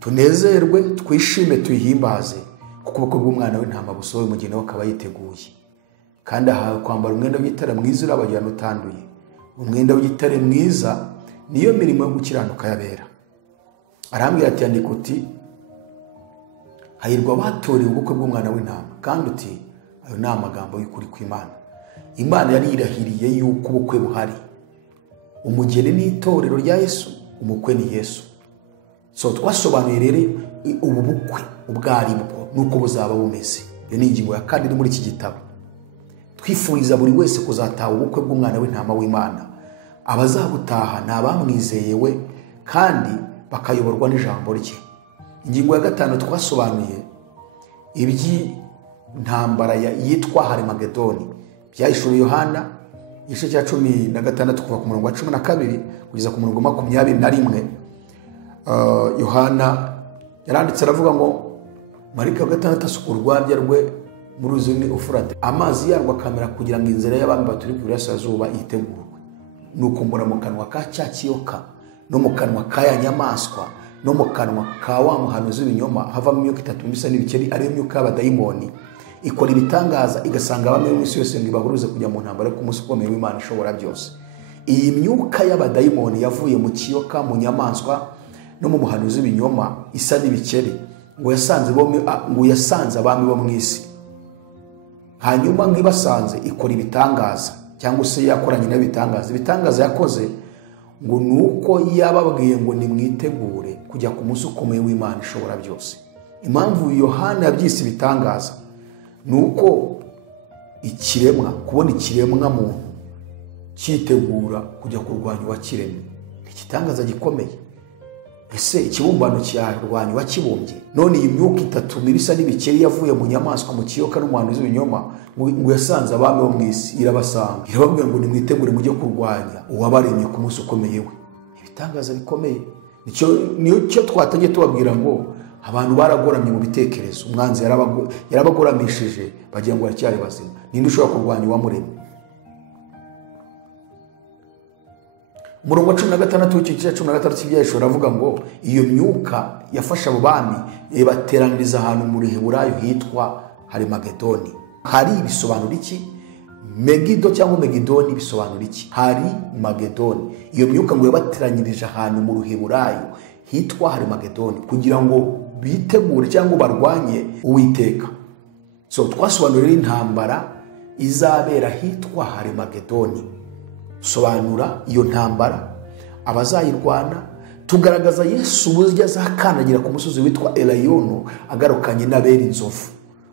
Tunezerwe, twishime, tuyihimbaze, kuko ubukwe bw'umwana w'intama busohoye, umugeni we akaba yiteguye. Kandi aha kwambara umwenda w'igitare mwiza urabagirana utanduye, umwenda w'igitare mwiza niyo mirimo yo gukiranuka yabera. Arambwira ati andika uti hahirwa abatorewe ubukwe bw'umwana w'intama, kandi uti ayo ni amagambo y'ukuri kw'Imana. Imana yari irahiriye yuko ubukwe buhari. Umugeni ni itorero rya Yesu, umukwe ni Yesu. So twasobanuye rero ubu bukwe ubwari bwo nuko buzaba bumeze. Iyo ni ingingo ya kane iri muri iki gitabo. Twifuriza buri wese kuzataha ubukwe bw'umwana w'intama w'Imana. Abazabutaha ni abamwizeye we kandi bakayoborwa n'ijambo rye. Ingingo ya gatanu twasobanuye iby'intambara yitwa Harimagedoni. Byahishuriwe Yohana igice cya 16 kuva ku murongo wa 12 kugeza ku murongo wa 21. Yohana yaranditse aravuga ngo marayika wa gatandatu asuka urwabya rwe mu ruzi Ufurate, amazi yarwo akamera kugira ngo inzira y'abami baturi ku burasirazuba yitegurwe. Nuko mbona mu kanwa ka cya kiyoka no mu kanwa ka ya nyamaswa no mu kanwa ka wa muhanuzi w'ibinyoma havamo imyuka itatu bisa n'ibikeri, ariyo myuka y'abadayimoni, ikora ibitangaza igasanga abami mu isi yose ngo ibahuruze kujya mu ntambara ku munsi ukomeye w'Imana ishobora byose. Iyi myuka y'abadayimoni yavuye mu kiyoka, mu nyamaswa no mu muhanuzi w'ibinyoma isa n'ibikeri, ngo yasanze abami bo mu isi. Hanyuma ngo ibasanze ikora ibitangaza, cyangwa se yakoranye n'abitangaza. Ibitangaza yakoze ngo nuko yababwiye ngo nimwitegure kujya ku munsi ukomeye w'Imana ishobora byose. Impamvu Yohana yabyise ibitangaza nuko ikiremwa, kubona ikiremwa muntu cyitegura kujya kurwanya uwakiremye, igitangaza gikomeye. Ese ikibumbano cyarwanya uwakibumbye? None iyi myuka itatu mibisa n'ibikeri yavuye mu nyamaswa, mu kiyoka no mu muhanuzi w'ibinyoma ngo yasanze abami bo mu isi, irabasanga irababwira ngo nimwitegure mujye kurwanya uwabaremye ku munsi ukomeye we. Ibitangaza bikomeye. Nicyo twatangiye tubabwira ngo abantu baragoramye mu bitekerezo, umwanzi yarabagoramishije bagira ngo baracyari bazima. Ninde ushobora kurwanya uwamuremye? Umurongo wa 16 w'igice cya 16 cy'ibyahishura aravuga ngo iyo myuka yafasha abo bami bateraniriza ahantu mu Ruheburayo hitwa Harimagedoni. Hari bisobanura iki? Megido cyangwa Megidoni bisobanura iki? Hari Magedoni. Iyo myuka ngo yabateranyirije ahantu mu Ruheburayo hitwa Harimagedoni kugira ngo bitegure cyangwa barwanye Uwiteka. So twasobanurira intambara izabera hitwa Harimagedoni. Sobanura iyo ntambara, abazayirwana, tugaragaza Yesu uburyo azakandagira ku musozi witwa Elayono agarukanye n'abera inzovu.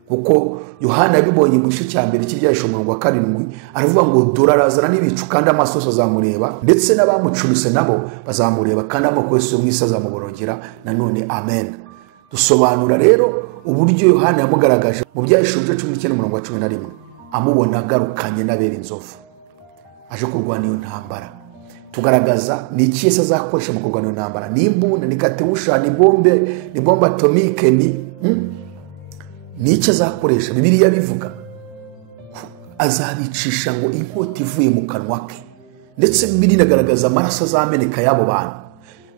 Kuko Yohana yabibonye mu gice cya mbere cy'ibyahishura umurongo wa 7, aravuga ngo dore arazana n'ibicu kandi amaso yose azamureba, ndetse n'abamucumise nabo bazamureba kandi amoko yose mu isi azamuborogera. Nanone amen. Dusobanura rero uburyo Yohana yamugaragaje mu byahishura 19 umurongo wa 11, amubona agarukanye n'abera inzovu aje kurwana iyo ntambara. Tugaragaza ni iki Yesu azakoresha mu kurwana iyo ntambara. Ni imbunda, ni kateusha, ni bombe atomike, ni iki azakoresha? Bibiliya bivuga azabicisha ngo inkota ivuye mu kanwa ke, ndetse Bibiliya inagaragaza amaraso azameneka y'abo bantu,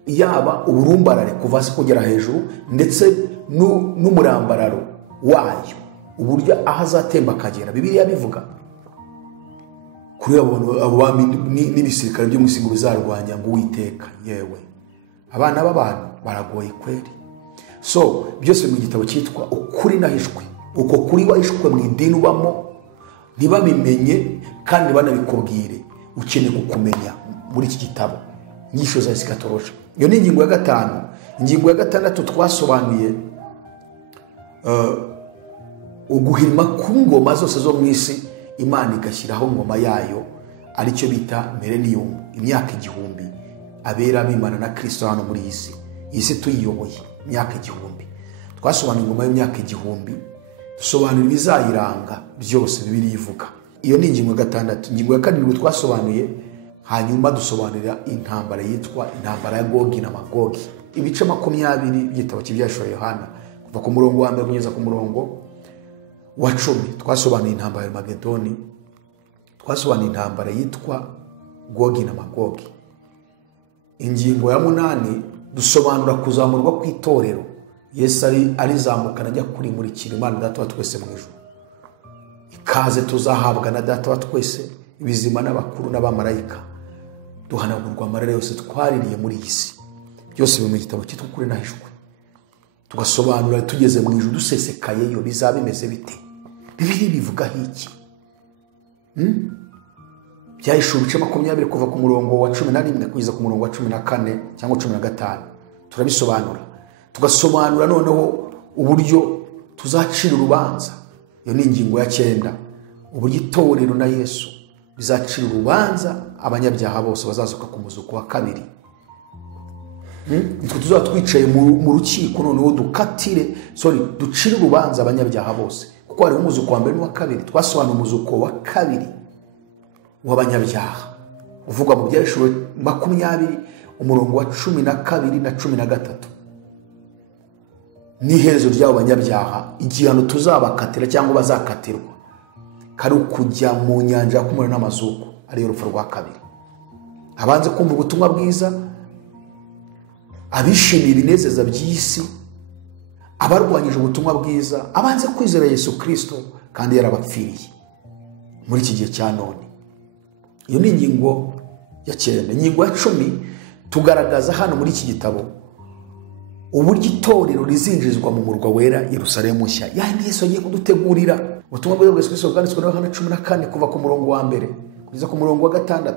yaba uburumbarare kuva hasi kugera hejuru, ndetse n'umurambararo wayo uburyo aho azatemba akagera. Bibiliya bivuga kuri abo bami n'ibisirikare byo musingo bizarwanya ngo Uwiteka. Yewe abana b'abantu baragoye kweri. So byose mu gitabo cyitwa ukuri nahishwe. Uko kuri wahishwe mu idini ubamo ntibabimenye kandi banabikubwire, ukeneye kukumenya muri iki gitabo nyisho za esikatoloji. Iyo ni ingingo ya 5. Ingingo ya 6 twasobanuye uguhirima ku ngoma zose zo mu isi, Imana igashyiraho ngoma yayo, aricyo bita millennium, imyaka 1000 abera bimana na Kristo hano muri isi. Isi tuyiyoboye imyaka 1000. Twasobanuye ngoma y'imyaka 1000, dusobanura ibizayiranga byose Bibiliya ivuga. Iyo ni ingingo ya 6. Ingingo ya 7 twasobanuye, hanyuma dusobanurira intambara yitwa intambara ya Gogi na Magogi. Ibice 20 by'igitabo cy'ibyahishura Yohana kuva ku murongo wa 1 kugeza ku murongo wa 10 twasobanuye intambara ya Magedoni, twasobanuye intambara yitwa Gogi na Magogi. Ingingo ya 8 dusobanura kuzamurwa kw'itorero. Yesu arizamukana ajya kuri muri Imana Data wa twese mu ijuru. Ikaze tuzahabwa na Data wa twese, ibizima n'abakuru n'abamarayika. duhanagurwa amarira yose twaririye muri iyi si. Byose biri mu gitabo cyitwa Ukuri n'Ahishwe. Tugasobanura tugeze mu ijuru dusesekayeyo bizaba bimeze bite. Bibiliya bivuga iki? Byahishuwe ibice 20 kuva ku murongo wa 11 kugeza ku murongo wa 14 cyangwa 15. Turabisobanura. Tugasobanura noneho uburyo tuzacira urubanza. Iyo ni ingingo ya 9. Uburyo itorero na Yesu bizacira urubanza abanyabyaha bose bazazuka ku muzuko wa kabiri. Nitwe tuzaba twicaye mu rukiko noneho ducire urubanza abanyabyaha bose. Kuko hari umuzuko wa mbere n'uwa kabiri. Twasobanura umuzuko wa kabiri w'abanyabyaha uvuga mu Byahishuwe 20 umurongo wa 12 na 13. N'iherezo ry'abo banyabyaha igihano tuzabakatira cyangwa bazakatirwa kari kujya mu nyanja y'umuriro n'amazuko, ari urupfu rwa kabiri. Abanze kumva ubutumwa bwiza, abishimiye ibinezeza by'isi, abarwanyije ubutumwa bwiza, abanze kwizera Yesu Kristo kandi yarabapfiriye muri iki gihe cya none. Iyo ni ingingo ya 9. Ingingo ya 10 tugaragaza hano muri iki gitabo uburyo itorero rizinjizwa mu murwa wera Yerusalemu nshya. Yani Yesu agiye kudutegurira. Ubutumwa bwa Yesu Kristo bwanditswe na Yohana 14 kuva ku murongo wa 1 kugeza ku murongo wa 6.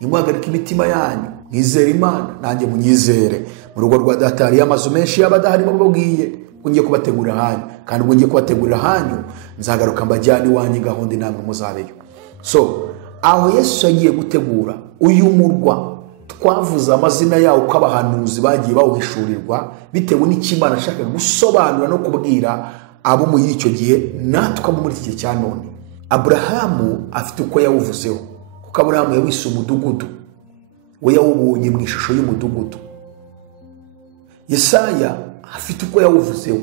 Nimuhagarike imitima yanyu, mwizere Imana nanjye munyizere. Mu rugo rwa Data hari amazu menshi y'abadahari mubabwiye ko ngiye kubategurira hanyu, kandi ubwo ngiye kubategurira hanyu nzagaruka mbajyane iwanyu gahunda inamwe muzabeyo. So aho Yesu agiye gutegura uyu murwa, twavuze amazina yawo ko abahanuzi bagiye bawuhishurirwa bitewe n'ikimana ashaka gusobanura no kubwira abo muri icyo gihe natwe muri iki gihe cya none. Abrahamu afite uko yawuvuzeho, kuko Abrahamu yawise umudugudu, we yawubonye mu ishusho y'umudugudu. Yesaya afite uko yawuvuzeho,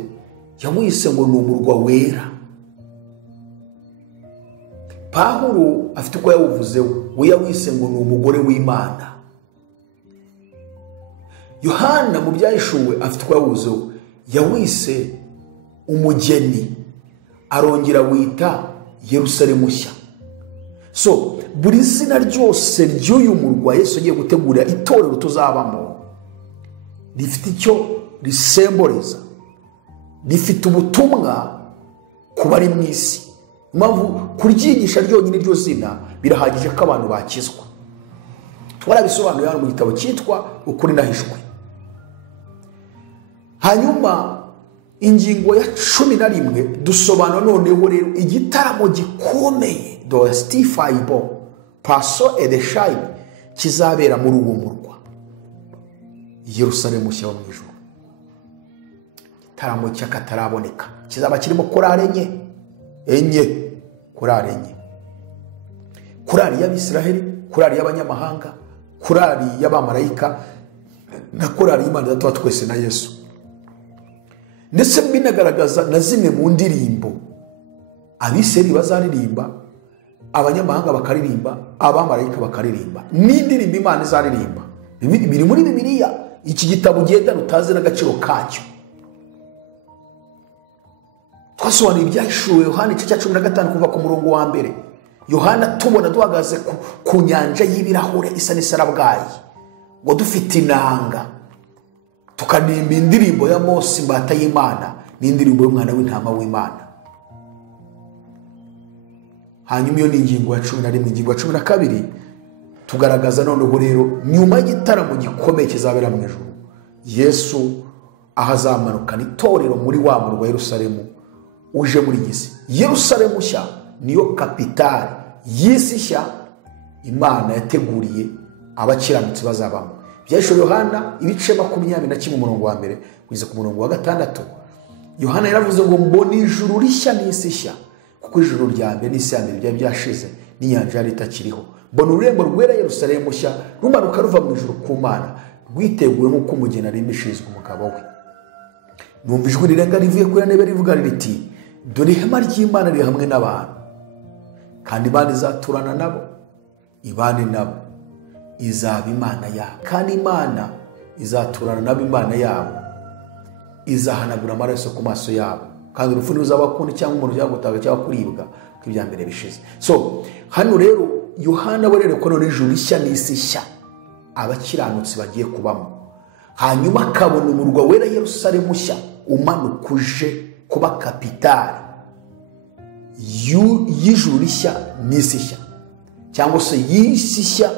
yawise ngo ni umurwa wera. Pawulo afite uko yawuvuzeho, we yawise ngo ni umugore w'Imana. Yohana mu Byahishuwe afite uko yawuvuzeho, yawise umugeni, arongera wita Yerusalemu nshya. So buri zina ryose ry'uyu murwa Yesu agiye gutegura itorero tuzabamo rifite icyo risemboriza, rifite ubutumwa ku bari mu isi. Mpamvu kuryigisha ryonyine iryo zina birahagije ko abantu bakizwa. Twarabisobanuye hano mu gitabo cyitwa Ukuri n'Ahishwe. Hanyuma ingingo ya 11 dusobanura noneho rero igitaramo gikomeye do Stifaibo Paso et de Shine kizabera muri uwo murwa Yerusalemu nshya mu ijuru. Igitaramo cy'akataraboneka kizaba kirimo korari enye, korari y'Abisiraheli, korari y'abanyamahanga, korari y'abamarayika na korari y'Imana Data wa twese na Yesu. Ndetse binagaragaza na zimwe mu ndirimbo Abisiraheli bazaririmba, abanyamahanga bakaririmba, abamarayika bakaririmba, n'indirimbo Imana izaririmba. Biri muri Bibiliya. Iki gitabo ugenda utazi n'agaciro kacyo. Twasobanuye Ibyahishuwe Yohana 15 kuva ku murongo wa 1. Yohana tubona duhagaze ku nyanja y'ibirahure isa n'isarabwayi, ngo dufite inanga, tukanimba indirimbo ya Mose imbata y'Imana n'indirimbo y'umwana w'intama w'Imana. Hanyuma iyo ni ingingo ya 11. Ingingo ya 12 tugaragaza noneho rero nyuma y'igitaramo gikomeye kizabera mu ijuru, Yesu ahazamanuka itorero muri wa murwa Yerusalemu uje muri gisi. Yerusalemu nshya niyo kapitali y'isi nshya Imana yateguriye abakiranutsi bazabamo. Byahishuwe Yohana ibice 21 umurongo wa 1 kugeza ku murongo wa 6. Yohana yaravuze ngo mbona ijuru rishya n'isi nshya, kuko ijuru rya mbere n'isi ya mbere byari byashize n'inyanja yari itakiriho. Mbona ururembo rwera Yerusalemu nshya rumanuka ruva mu ijuru ku Mana, rwiteguye nk'uko umugeni arimbishirizwa umugabo we. Numva ijwi rirenga rivuye kuri ntebe rivuga riti, dore ihema ry'Imana riri hamwe n'abantu, kandi Imana izaturana nabo, ibane nabo, izaba Imana yabo, kandi Imana izaturana nabo, Imana yabo izahanagura amaraso ku maso yabo, kandi urupfu ntiruzabakundi cyangwa umuntu cyangwa cyangwa kuribwa ko ibya mbere bishize. So hano rero Yohana wererekwa none ijuru rishya n'isi nshya abakiranutsi bagiye kubamo, hanyuma akabona umurwa wera Yerusalemu mushya umanuka uje kuba kapitali y'ijuru rishya n'isi nshya, cyangwa se y'isi nshya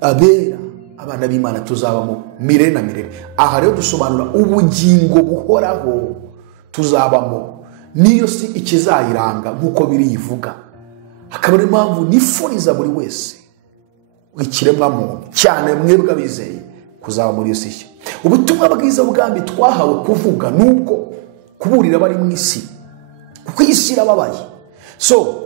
abera abana b'Imana tuzabamo mirere na mirere. Aha rero dusobanura ubugingo buhoraho tuzabamo, niyo si ikizayiranga nk'uko biriyivuga. Akaba ari impamvu nifuriza buri wese w'ikiremwa muntu, cyane mwebwe abizeye, kuzaba muri iyo si nshya. Ubutumwa bwiza bw'ambi twahawe kuvuga nuko kuburira bari mu isi, kuko isi irababaye. So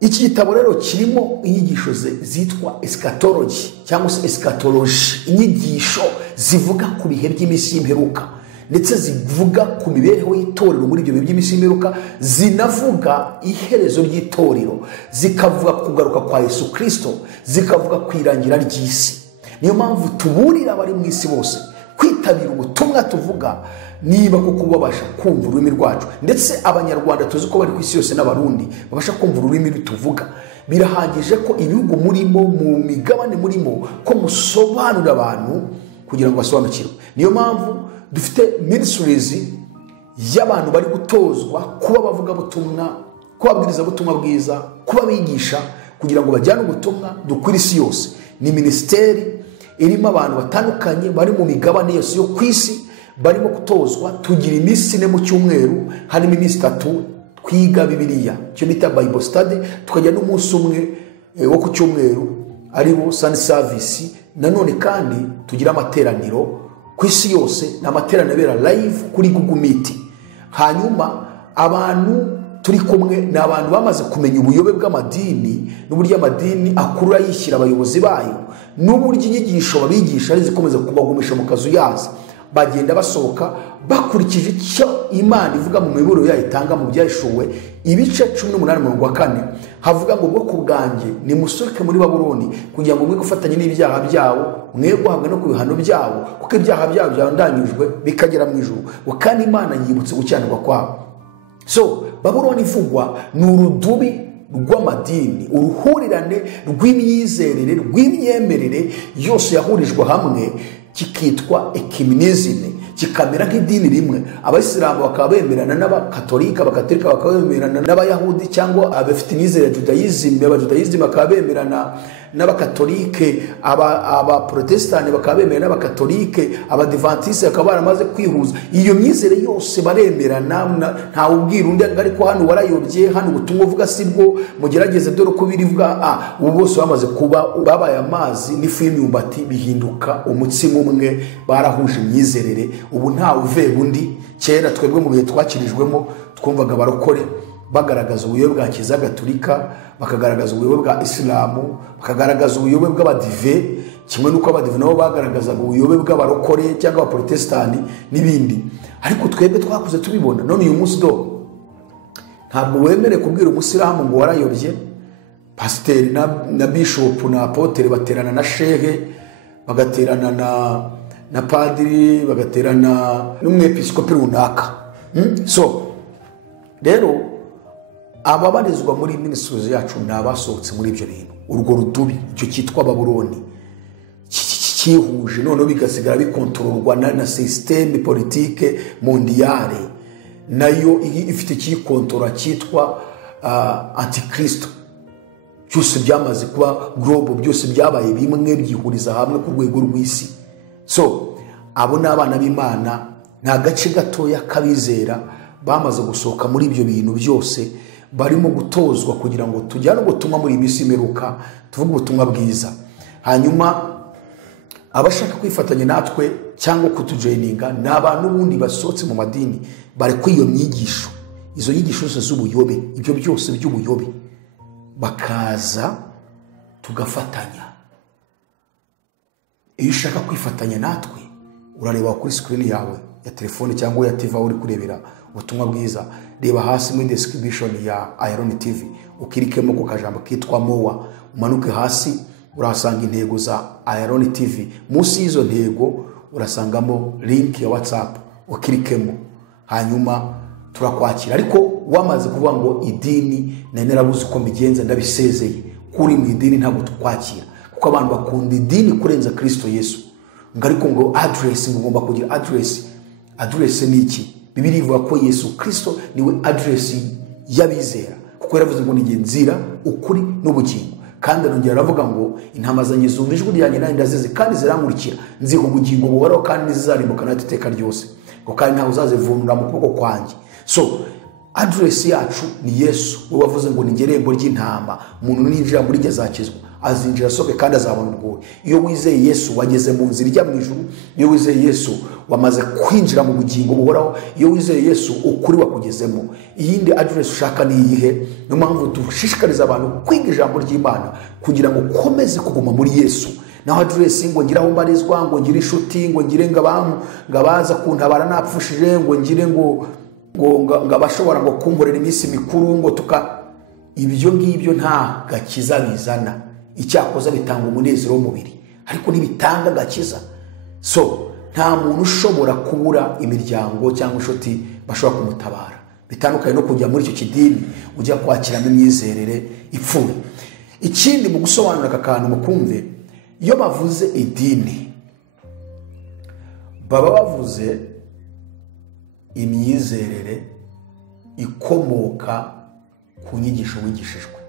iki gitabo rero kirimo inyigisho zitwa eschatology cyangwa se eschatology, inyigisho zivuga ku bihe by'iminsi y'imperuka, ndetse zivuga ku mibereho y'itorero muri ibyo bihe by'iminsi y'imperuka, zinavuga iherezo ry'itorero, zikavuga kugaruka kwa Yesu Kristo, zikavuga kwirangira ry'isi. Niyo mpamvu tuburira abari mu isi bose kwitabira ubutumwa tuvuga, niba kuko babasha kumva ururimi rwacu. Ndetse abanyarwanda tuzi ko bari ku isi yose n'abarundi babasha kumva ururimi tuvuga. Birahagije ko ibihugu murimo, mu migabane murimo, ko musobanurira abantu kugira ngo basobanukirwe. Niyo mpamvu dufite ministries y'abantu bari gutozwa kuba bavuga butumwa, kubabwiriza butumwa bwiza, kuba bigisha kugira ngo bajyane ubutumwa dukwira isi yose. Ni ministeri irimo abantu batandukanye bari mu migabane yose yo ku isi barimo gutozwa. Tugira iminsi 4 mu cyumweru, harimo iminsi 3 twiga Bibiliya, cyo bita Bible study, tukajya n'umunsi umwe wo ku cyumweru ari wo Sunday service. Nanone kandi tugira amateraniro ku isi yose, n'amateraniro abera live kuri Google Meet. Hanyuma abantu turi kumwe n'abantu bamaze kumenya ubuyobe bw'amadini n'uburyo amadini akurura yishyira abayobozi bayo, n'uburyo inyigisho babigisha ari zikomeza kubagumisha mu kazu yazo. Bagenda basohoka bakurikije icyo Imana ivuga mu miburo yayo itanga mu byashuwe ibice 18:4 havuga ngo bwoko bwanjye ni musohoke muri Babuloni kugira ngo mwe gufatanya n'ibyaha byabo, mwe guhabwa no ku bihano byabo, kuko ibyaha byabo byandanyijwe bikagera mu ijuru, kandi Imana yibutse gucyanirwa kwabo. So Babuloni ivugwa ni urudubi rw'amadini, uruhurirane rw'imyizerere, rw'imyemerere yose yahurijwe hamwe, kikitwa ecumenism, kikamera nk'idini rimwe. Abayisilamu bakaba bemerana n'abakatolika, abakatolika bakaba bemerana n'abayahudi, cyangwa abafite imyizerere ya Judaism, abajudayism bakaba bemerana n'abakatolike, abaprotestani bakaba bemerana n'abakatolike, abadivantiste bakaba baramaze kwihuza. Iyo myizerere yose baremerana, nta ubwira undi ariko hano warayobye, hano ubutumwa uvuga sibwo, mugerageze dore uko birivuga. Ubu bose bamaze kuba babaye amazi n'ifu y'imyumbati, bihinduka umutsima umwe, barahuje imyizerere. Ubu nta uve bundi. Kera twebwe mu bihe twakirijwemo twumvaga abarokore bagaragaza ubuyobe bwa Kiliziya Gatolika, bakagaragaza ubuyobe bwa Islamu, bakagaragaza ubuyobe bw'abadive, kimwe nuko abadive nabo bagaragazaga ubuyobe bw'abarokore cyangwa abaprotestani n'ibindi. Ariko twebwe twakuze tubibona. None uyu munsi ntabwo wemere kubwira umusilamu ngo warayobye. Pasiteri na bishop na apotere baterana na shehe, bagaterana na padiri, bagaterana n'umwepiskopi runaka. So rero ababarizwa muri ministries yacu n'abasohotse muri ibyo bintu, urwo rudubi icyo cyitwa Babuloni cyihuje, none bigasigara bikontororwa na systeme politique mondiale, nayo ifite kikontora cyitwa antikristo. Byose byamaze kuba global, byose byabaye bimwe, byihuriza hamwe ku rwego rw'isi. So abo n'abana b'Imana nta gace gatoya kabizera bamaze gusohoka muri ibyo bintu byose, barimo gutozwa kugira ngo tujyane ubutumwa muri iminsi y'imperuka, tuvuge ubutumwa bwiza. Hanyuma abashaka kwifatanya natwe cyangwa kutujoininga ni abantu bundi basohotse mu madini, bari kuri iyo myigisho, izo nyigisho zose z'ubuyobe, ibyo byose by'ubuyobe, bakaza tugafatanya. Iyo ushaka kwifatanya natwe urareba kuri screen yawe ya telefone cyangwa ya TV uri kurebera ubutumwa bwiza, reba hasi muri description ya Iron TV, ukirikemo ku kajambo kitwa mowa, umanuke hasi urasanga intego za Iron TV. Musi y'izo ntego urasangamo link ya WhatsApp, ukirikemo hanyuma turakwakira. Ariko wamaze kuvuga ngo idini narabuze uko mbigenza, ndabisezeye, kuri mu idini ntabwo tukwakira, kuko abantu bakunda idini kurenza Kristo Yesu. Ngo ariko ngo address, ngo ugomba kugira address ni iki? Bibiliya ivuga ko Yesu Kristo niwe address y'abizera, kuko yaravuze ngo ni nzira, ukuri n'ubugingo. Kandi anongera aravuga ngo intama zanjye zumva ijwi ryanjye nanjye ndazizi kandi zirankurikira, nziha ubugingo buhoraho kandi ntizizarimbuka n'iteka ryose, ngo kandi ntawe uzazivunura mu kuboko kwanjye. So address yacu ni Yesu. We wavuze ngo ni irembo ry'intama, umuntu ninjira muri ryo azakizwa, azinjira asohoke kandi azabona urwuri. Iyo wizeye Yesu wageze mu nzira ijya mu ijuru. Iyo wizeye Yesu wamaze kwinjira mu bugingo buhoraho. Iyo wizeye Yesu ukuri wakugezemo. Iyindi address ushaka ni iyihe? Niyo mpamvu dushishikariza abantu kwiga ijambo ry'Imana kugira ngo ukomeze kuguma muri Yesu. Naho address ngo ngira aho mbarizwa, ngo ngire inshuti, ngo ngire ngabaza kuntabara napfushije, ngo ngire ngo abashobora ngo kumborera iminsi mikuru, ngo ibyo ngibyo nta gakiza bizana. Icyakoza bitanga umunezero w'umubiri ariko ntibitanga gakiza. So nta muntu ushobora kubura imiryango cyangwa inshuti bashobora kumutabara, bitandukanye no kujya muri icyo kidini ujya kwakiramo imyizerere ipfuye. Ikindi mu gusobanura aka kantu mukumve, iyo bavuze idini baba bavuze imyizerere ikomoka ku nyigisho wigishijwe.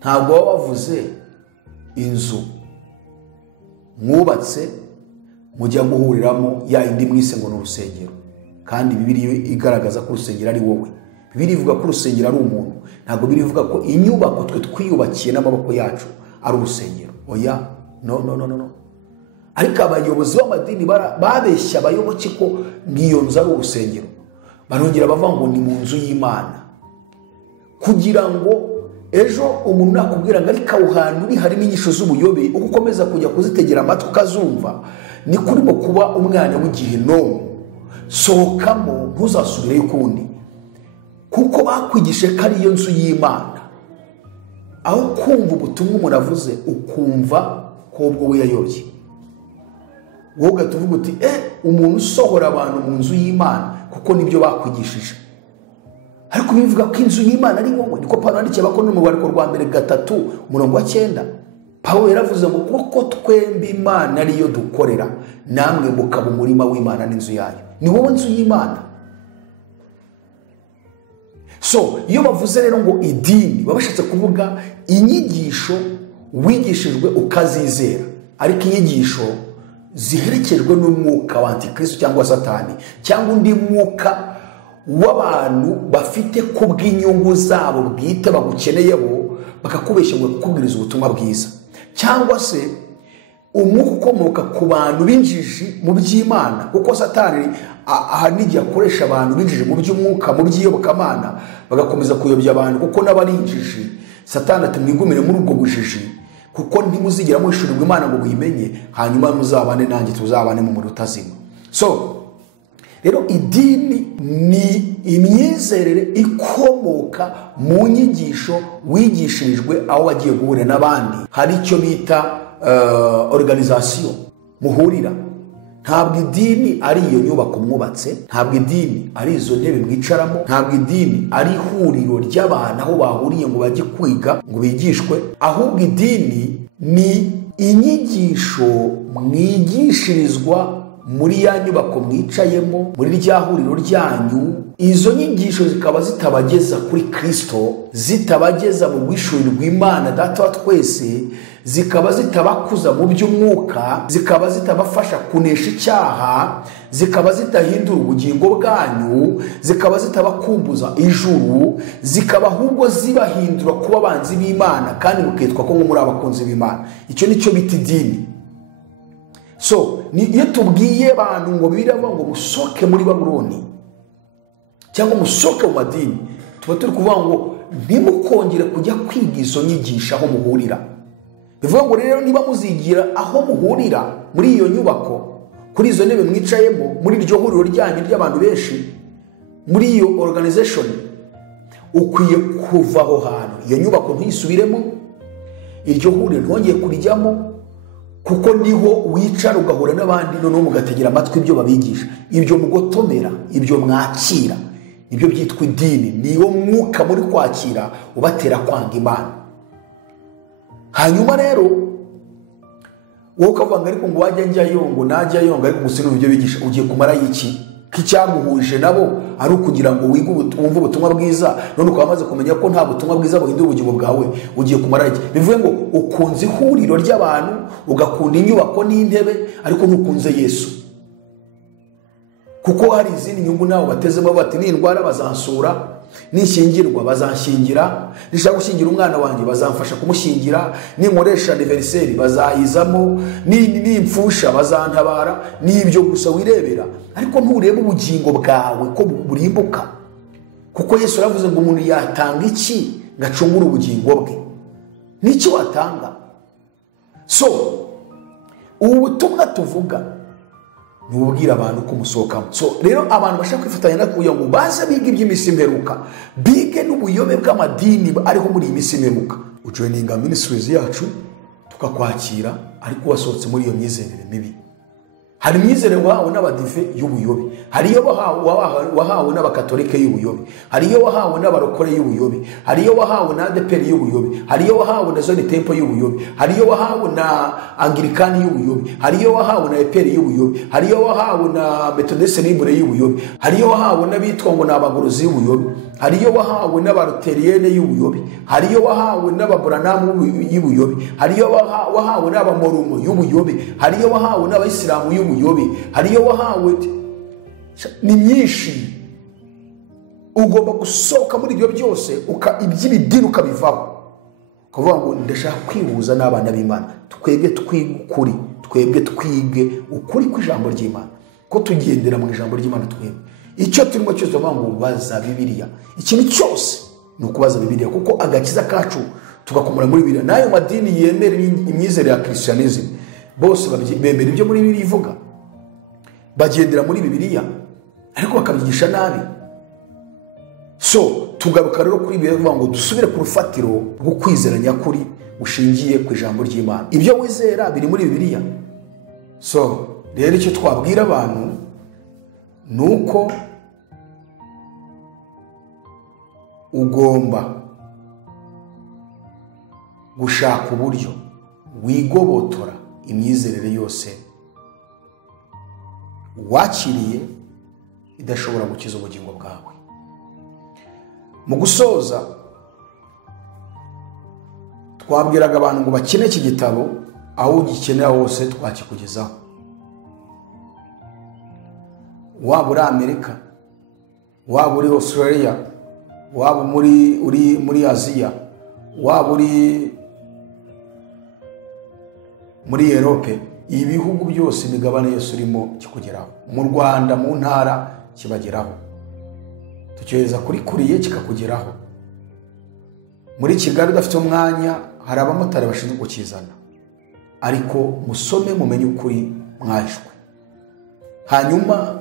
Ntabwo baba bavuze inzu mwubatse mujya guhuriramo ya indi mwise ngo n'urusengero, kandi Bibiliya igaragaza ko urusengero ari wowe. Bibiliya ivuga ko urusengero ari umuntu, ntabwo Bibiliya ivuga ko inyubako twe twiyubakiye n'amaboko yacu ari urusengero. Oya, no. Ariko abayobozi b'amadini babeshya abayoboke ko ngiyo nzu ari urusengero, barongera bavuga ngo ni mu nzu y'Imana, kugira ngo ejo umuntu nakubwira ngo ariko aho hantu uri harimo inyigisho z'ubuyobe, uko ukomeza kujya kuzitegera amatwi ukazumva, ni kurimo kuba umwana w'igihenomu. Sohokamo ntuzasubireyo ukundi, kuko bakwigishe ko ariyo nzu y'Imana. Aho kumva ubutumwa umuntu avuze ukumva ko ubwo we yayobye, wowe ugatuvuga uti umuntu usohora abantu mu nzu y'Imana kuko nibyo bakwigishije. Ariko bivuga ko inzu y'Imana ari wowe. Niko Pawulo yandikiye Abakorinto mu rwandiko rwa mbere 3:9. Pawulo yaravuze ngo kuko twembi Imana ariyo dukorera, namwe mukaba umurima w'Imana n'inzu yayo. Ni wowe nzu y'Imana. So iyo bavuze rero ngo idini baba bashatse kuvuga inyigisho wigishijwe ukazizera, ariko inyigisho ziherekejwe n'umwuka wa Antikristo cyangwa Satani, cyangwa undi mwuka w'abantu bafite kubw'inyungu zabo bwite bagukeneyeho, bakakubeshya ngo kukubwiriza ubutumwa bwiza, cyangwa se umwuka ukomoka ku bantu binjiji mu by'Imana, kuko Satani ahanigi akoresha abantu binjiji mu by'umwuka, mu by'iyobokamana, bagakomeza kuyobya abantu, kuko n'abarinjiji Satani ati mwigumire muri ubwo bujiji, kuko ntimuzigera muhishurirwa Imana ngo muyimenye, hanyuma muzabane nanjye tuzabane mu muriro utazima. So rero idini ni imyizerere ikomoka mu nyigisho wigishirijwe aho wagiye guhurira n'abandi. Hari icyo bita organisation muhurira. Ntabwo idini ari iyo nyubako mwubatse, ntabwo idini ari izo ntebe mwicaramo, ntabwo idini ari ihuriro ry'abantu aho bahuriye ngo bajye kwiga ngo bigishwe, ahubwo idini ni inyigisho mwigishirizwa muri ya nyubako mwicayemo, muri rya huriro ryanyu. Izo nyigisho zikaba zitabageza kuri Kristo, zitabageza mu bwishurirwa Imana Data wa twese, zikaba zitabakuza mu by'umwuka, zikaba zitabafasha kunesha icyaha, zikaba zitahindura ubugingo bwanyu, zikaba zitabakumbuza ijuru, zikaba ahubwo zibahindura kuba abanzi b'Imana, kandi mukitwa ko muri abakunzi b'Imana. Icyo nicyo bita idini. So iyo tubwiye abantu ngo biravuga ngo musoke muri Babuloni cyangwa musoke mu madini, tuba turi kuvuga ngo ntimukongere kujya kwiga izo nyigisho aho muhurira. Bivuga ngo rero niba muzigira aho muhurira muri iyo nyubako, kuri izo ntebe mwicayemo, muri iryo huriro ryanyu ry'abantu benshi, muri iyo organization, ukwiye kuva aho hantu. Iyo nyubako ntuyisubiremo, iryo huriro ntongeye kurijyamo, kuko niho wicara ugahura n'abandi, noneho mugategera amatwi ibyo babigisha. Ibyo mugotomera, ibyo mwakira, ibyo byitwa idini. Niwo mwuka muri kwakira ubatera kwanga Imana. Hanyuma rero wowe ukavanga ariko ngo wajya njyayo ngo najya yonga ariko gusa n'ibyo bigisha ugiye kumara iki kicyamuhuje nabo ari ukugira ngo wige wumve ubutumwa bwiza none ukamaze kumenya ko nta butumwa bwiza buhindura ubugingo bwawe ugiye kumara iki bivuye ngo ukunze ihuriro ry'abantu ugakunda inyubako n'intebe ariko ntukunze Yesu kuko hari izindi nyungu nawe batezemo bati n'indwara bazansura nishingirwa bazanshingira nishaka gushingira umwana wanjye bazamfasha kumushingira ninkoresha anniversaire bazayizamo nimfusha bazantabara nibyo gusa wirebera ariko nturebe ubugingo bwawe ko burimbuka kuko Yesu yavuze ngo umuntu yatanga iki ngacungura ubugingo bwe n'iki watanga so ubu butumwa tuvuga nubwira abantu ko musokamo so rero abantu bashaka kwifatanya na kuyo ngo baza biga iby'imisi imperuka bige n'ubuyobe bw'amadini ariho muri iyi misi imperuka ujoininga ministries yacu tukakwakira ariko wasohotse muri iyo myizerere mibi hari imyizerere wahawe n'abadive y'ubuyobe hari iyo wahawe n'abakatolike y'ubuyobe hari iyo wahawe n'abarokore y'ubuyobe hari iyo wahawe na ADPR y'ubuyobe hari iyo wahawe na Zone Temple y'ubuyobe hari iyo wahawe na Anglikani y'ubuyobe hari iyo wahawe na EPR y'ubuyobe hari iyo wahawe na Methodiste Libre y'ubuyobe hari iyo wahawe n'abitwa ngo n'abagorozi y'ubuyobe hari iyo wahawe n'abaruterienne y'ubuyobe hari iyo wahawe n'ababuranamu y'ubuyobe hari iyo wahawe n'abamorumo y'ubuyobe hari iyo wahawe n'abayisilamu y'ubuyobe hari iyo wahawe ni myinshi ugomba gusohoka muri ibyo byose iby'ibidini ukabivaho kuvuga ngo ndashaka kwihuza n'abana b'Imana twebwe twigukuri twebwe twige ukuri kw'ijambo ry'Imana ko tugendera mu ijambo ry'Imana twebwe icyo turimo cyose bavuga ngo baza Bibiliya ikintu cyose ni ukubaza Bibiliya kuko agakiza kacu tugakomora muri Bibiliya nayo madini yemera imyizere ya Christianism bose bemera ibyo muri Bibiliya ivuga bagendera muri Bibiliya ariko bakabyigisha nabi so tugaruka rero kuri Bibiliya ngo dusubire ku rufatiro rwo kwizera nyakuri ushingiye ku ijambo ry'Imana ibyo wizera biri muri Bibiliya so rero icyo twabwira abantu nuko ugomba gushaka uburyo wigobotora imyizerere yose wakiriye idashobora gukiza ubugingo bwawe mu gusoza twabwiraga abantu ngo bakine iki gitabo aho ugikenera hose twakikugezaho waba uri Amerika waba uri Australia waba uri muri Aziya waba uri muri Europe ibihugu byose imigabane yose urimo kikugeraho mu Rwanda mu ntara kibageraho tucyohereza kuri kuriye kikakugeraho muri Kigali udafite umwanya hari abamotari bashinzwe kukizana ariko musome mumenye ukuri mwajwe hanyuma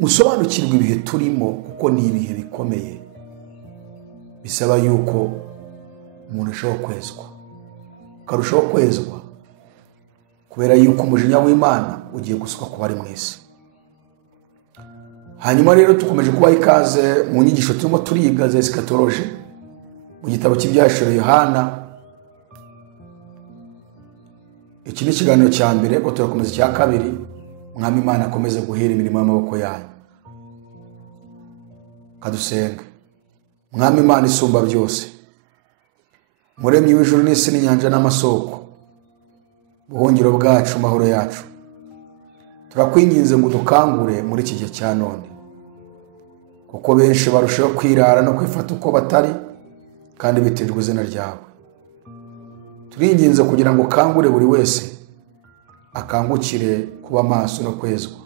musobanukirwe ibihe turimo kuko ni ibihe bikomeye bisaba yuko umuntu ashobora kwezwa karushaho kwezwa kubera yuko umujinya w'Imana ugiye gusuka ku bari mwese hanyuma rero tukomeje kubaha ikaze mu nyigisho turimo turiga za eschatology mu gitabo cy'ibyashiro Yohana iki ni ikiganiro cya mbere ko turakomeza icya kabiri Mwami Imana akomeze guhera imirimo y'amaboko yanyu kadusenge Mwami Imana isumba byose Muremyi w'ijuru n'isi n'inyanja n'amasoko buhungiro bwacu mahoro yacu turakwinginze ngo dukangure muri iki gihe cya none kuko benshi barushaho kwirara no kwifata uko batari kandi bitirirwa izina ryawe turinginze kugira ngo kangure buri wese akangukire kuba maso no kwezwa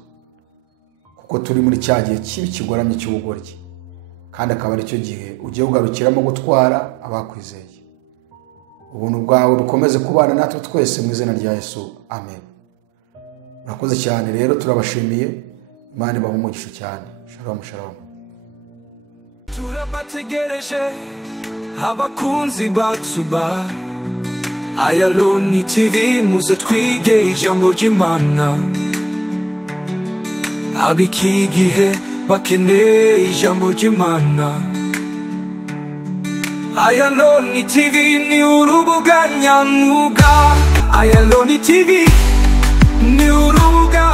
kuko turi muri cya gihe kibi kigoramye cy'ubugoryi kandi akaba ari cyo gihe ugiye ugarukiramo gutwara abakwizeye ubuntu bwawe bukomeze kubana natwe twese mu izina rya Yesu amen urakoze cyane rero turabashimiye Imana ibahe umugisha cyane shalom shalom turabategereje abakunzi bacu ba Ayaloni TV muze twige ijambo ry'Imana abiki gihe bakeneye ijambo ry'Imana Ayaloni TV ni urubuga nyamwuga Ayaloni TV ni urubuga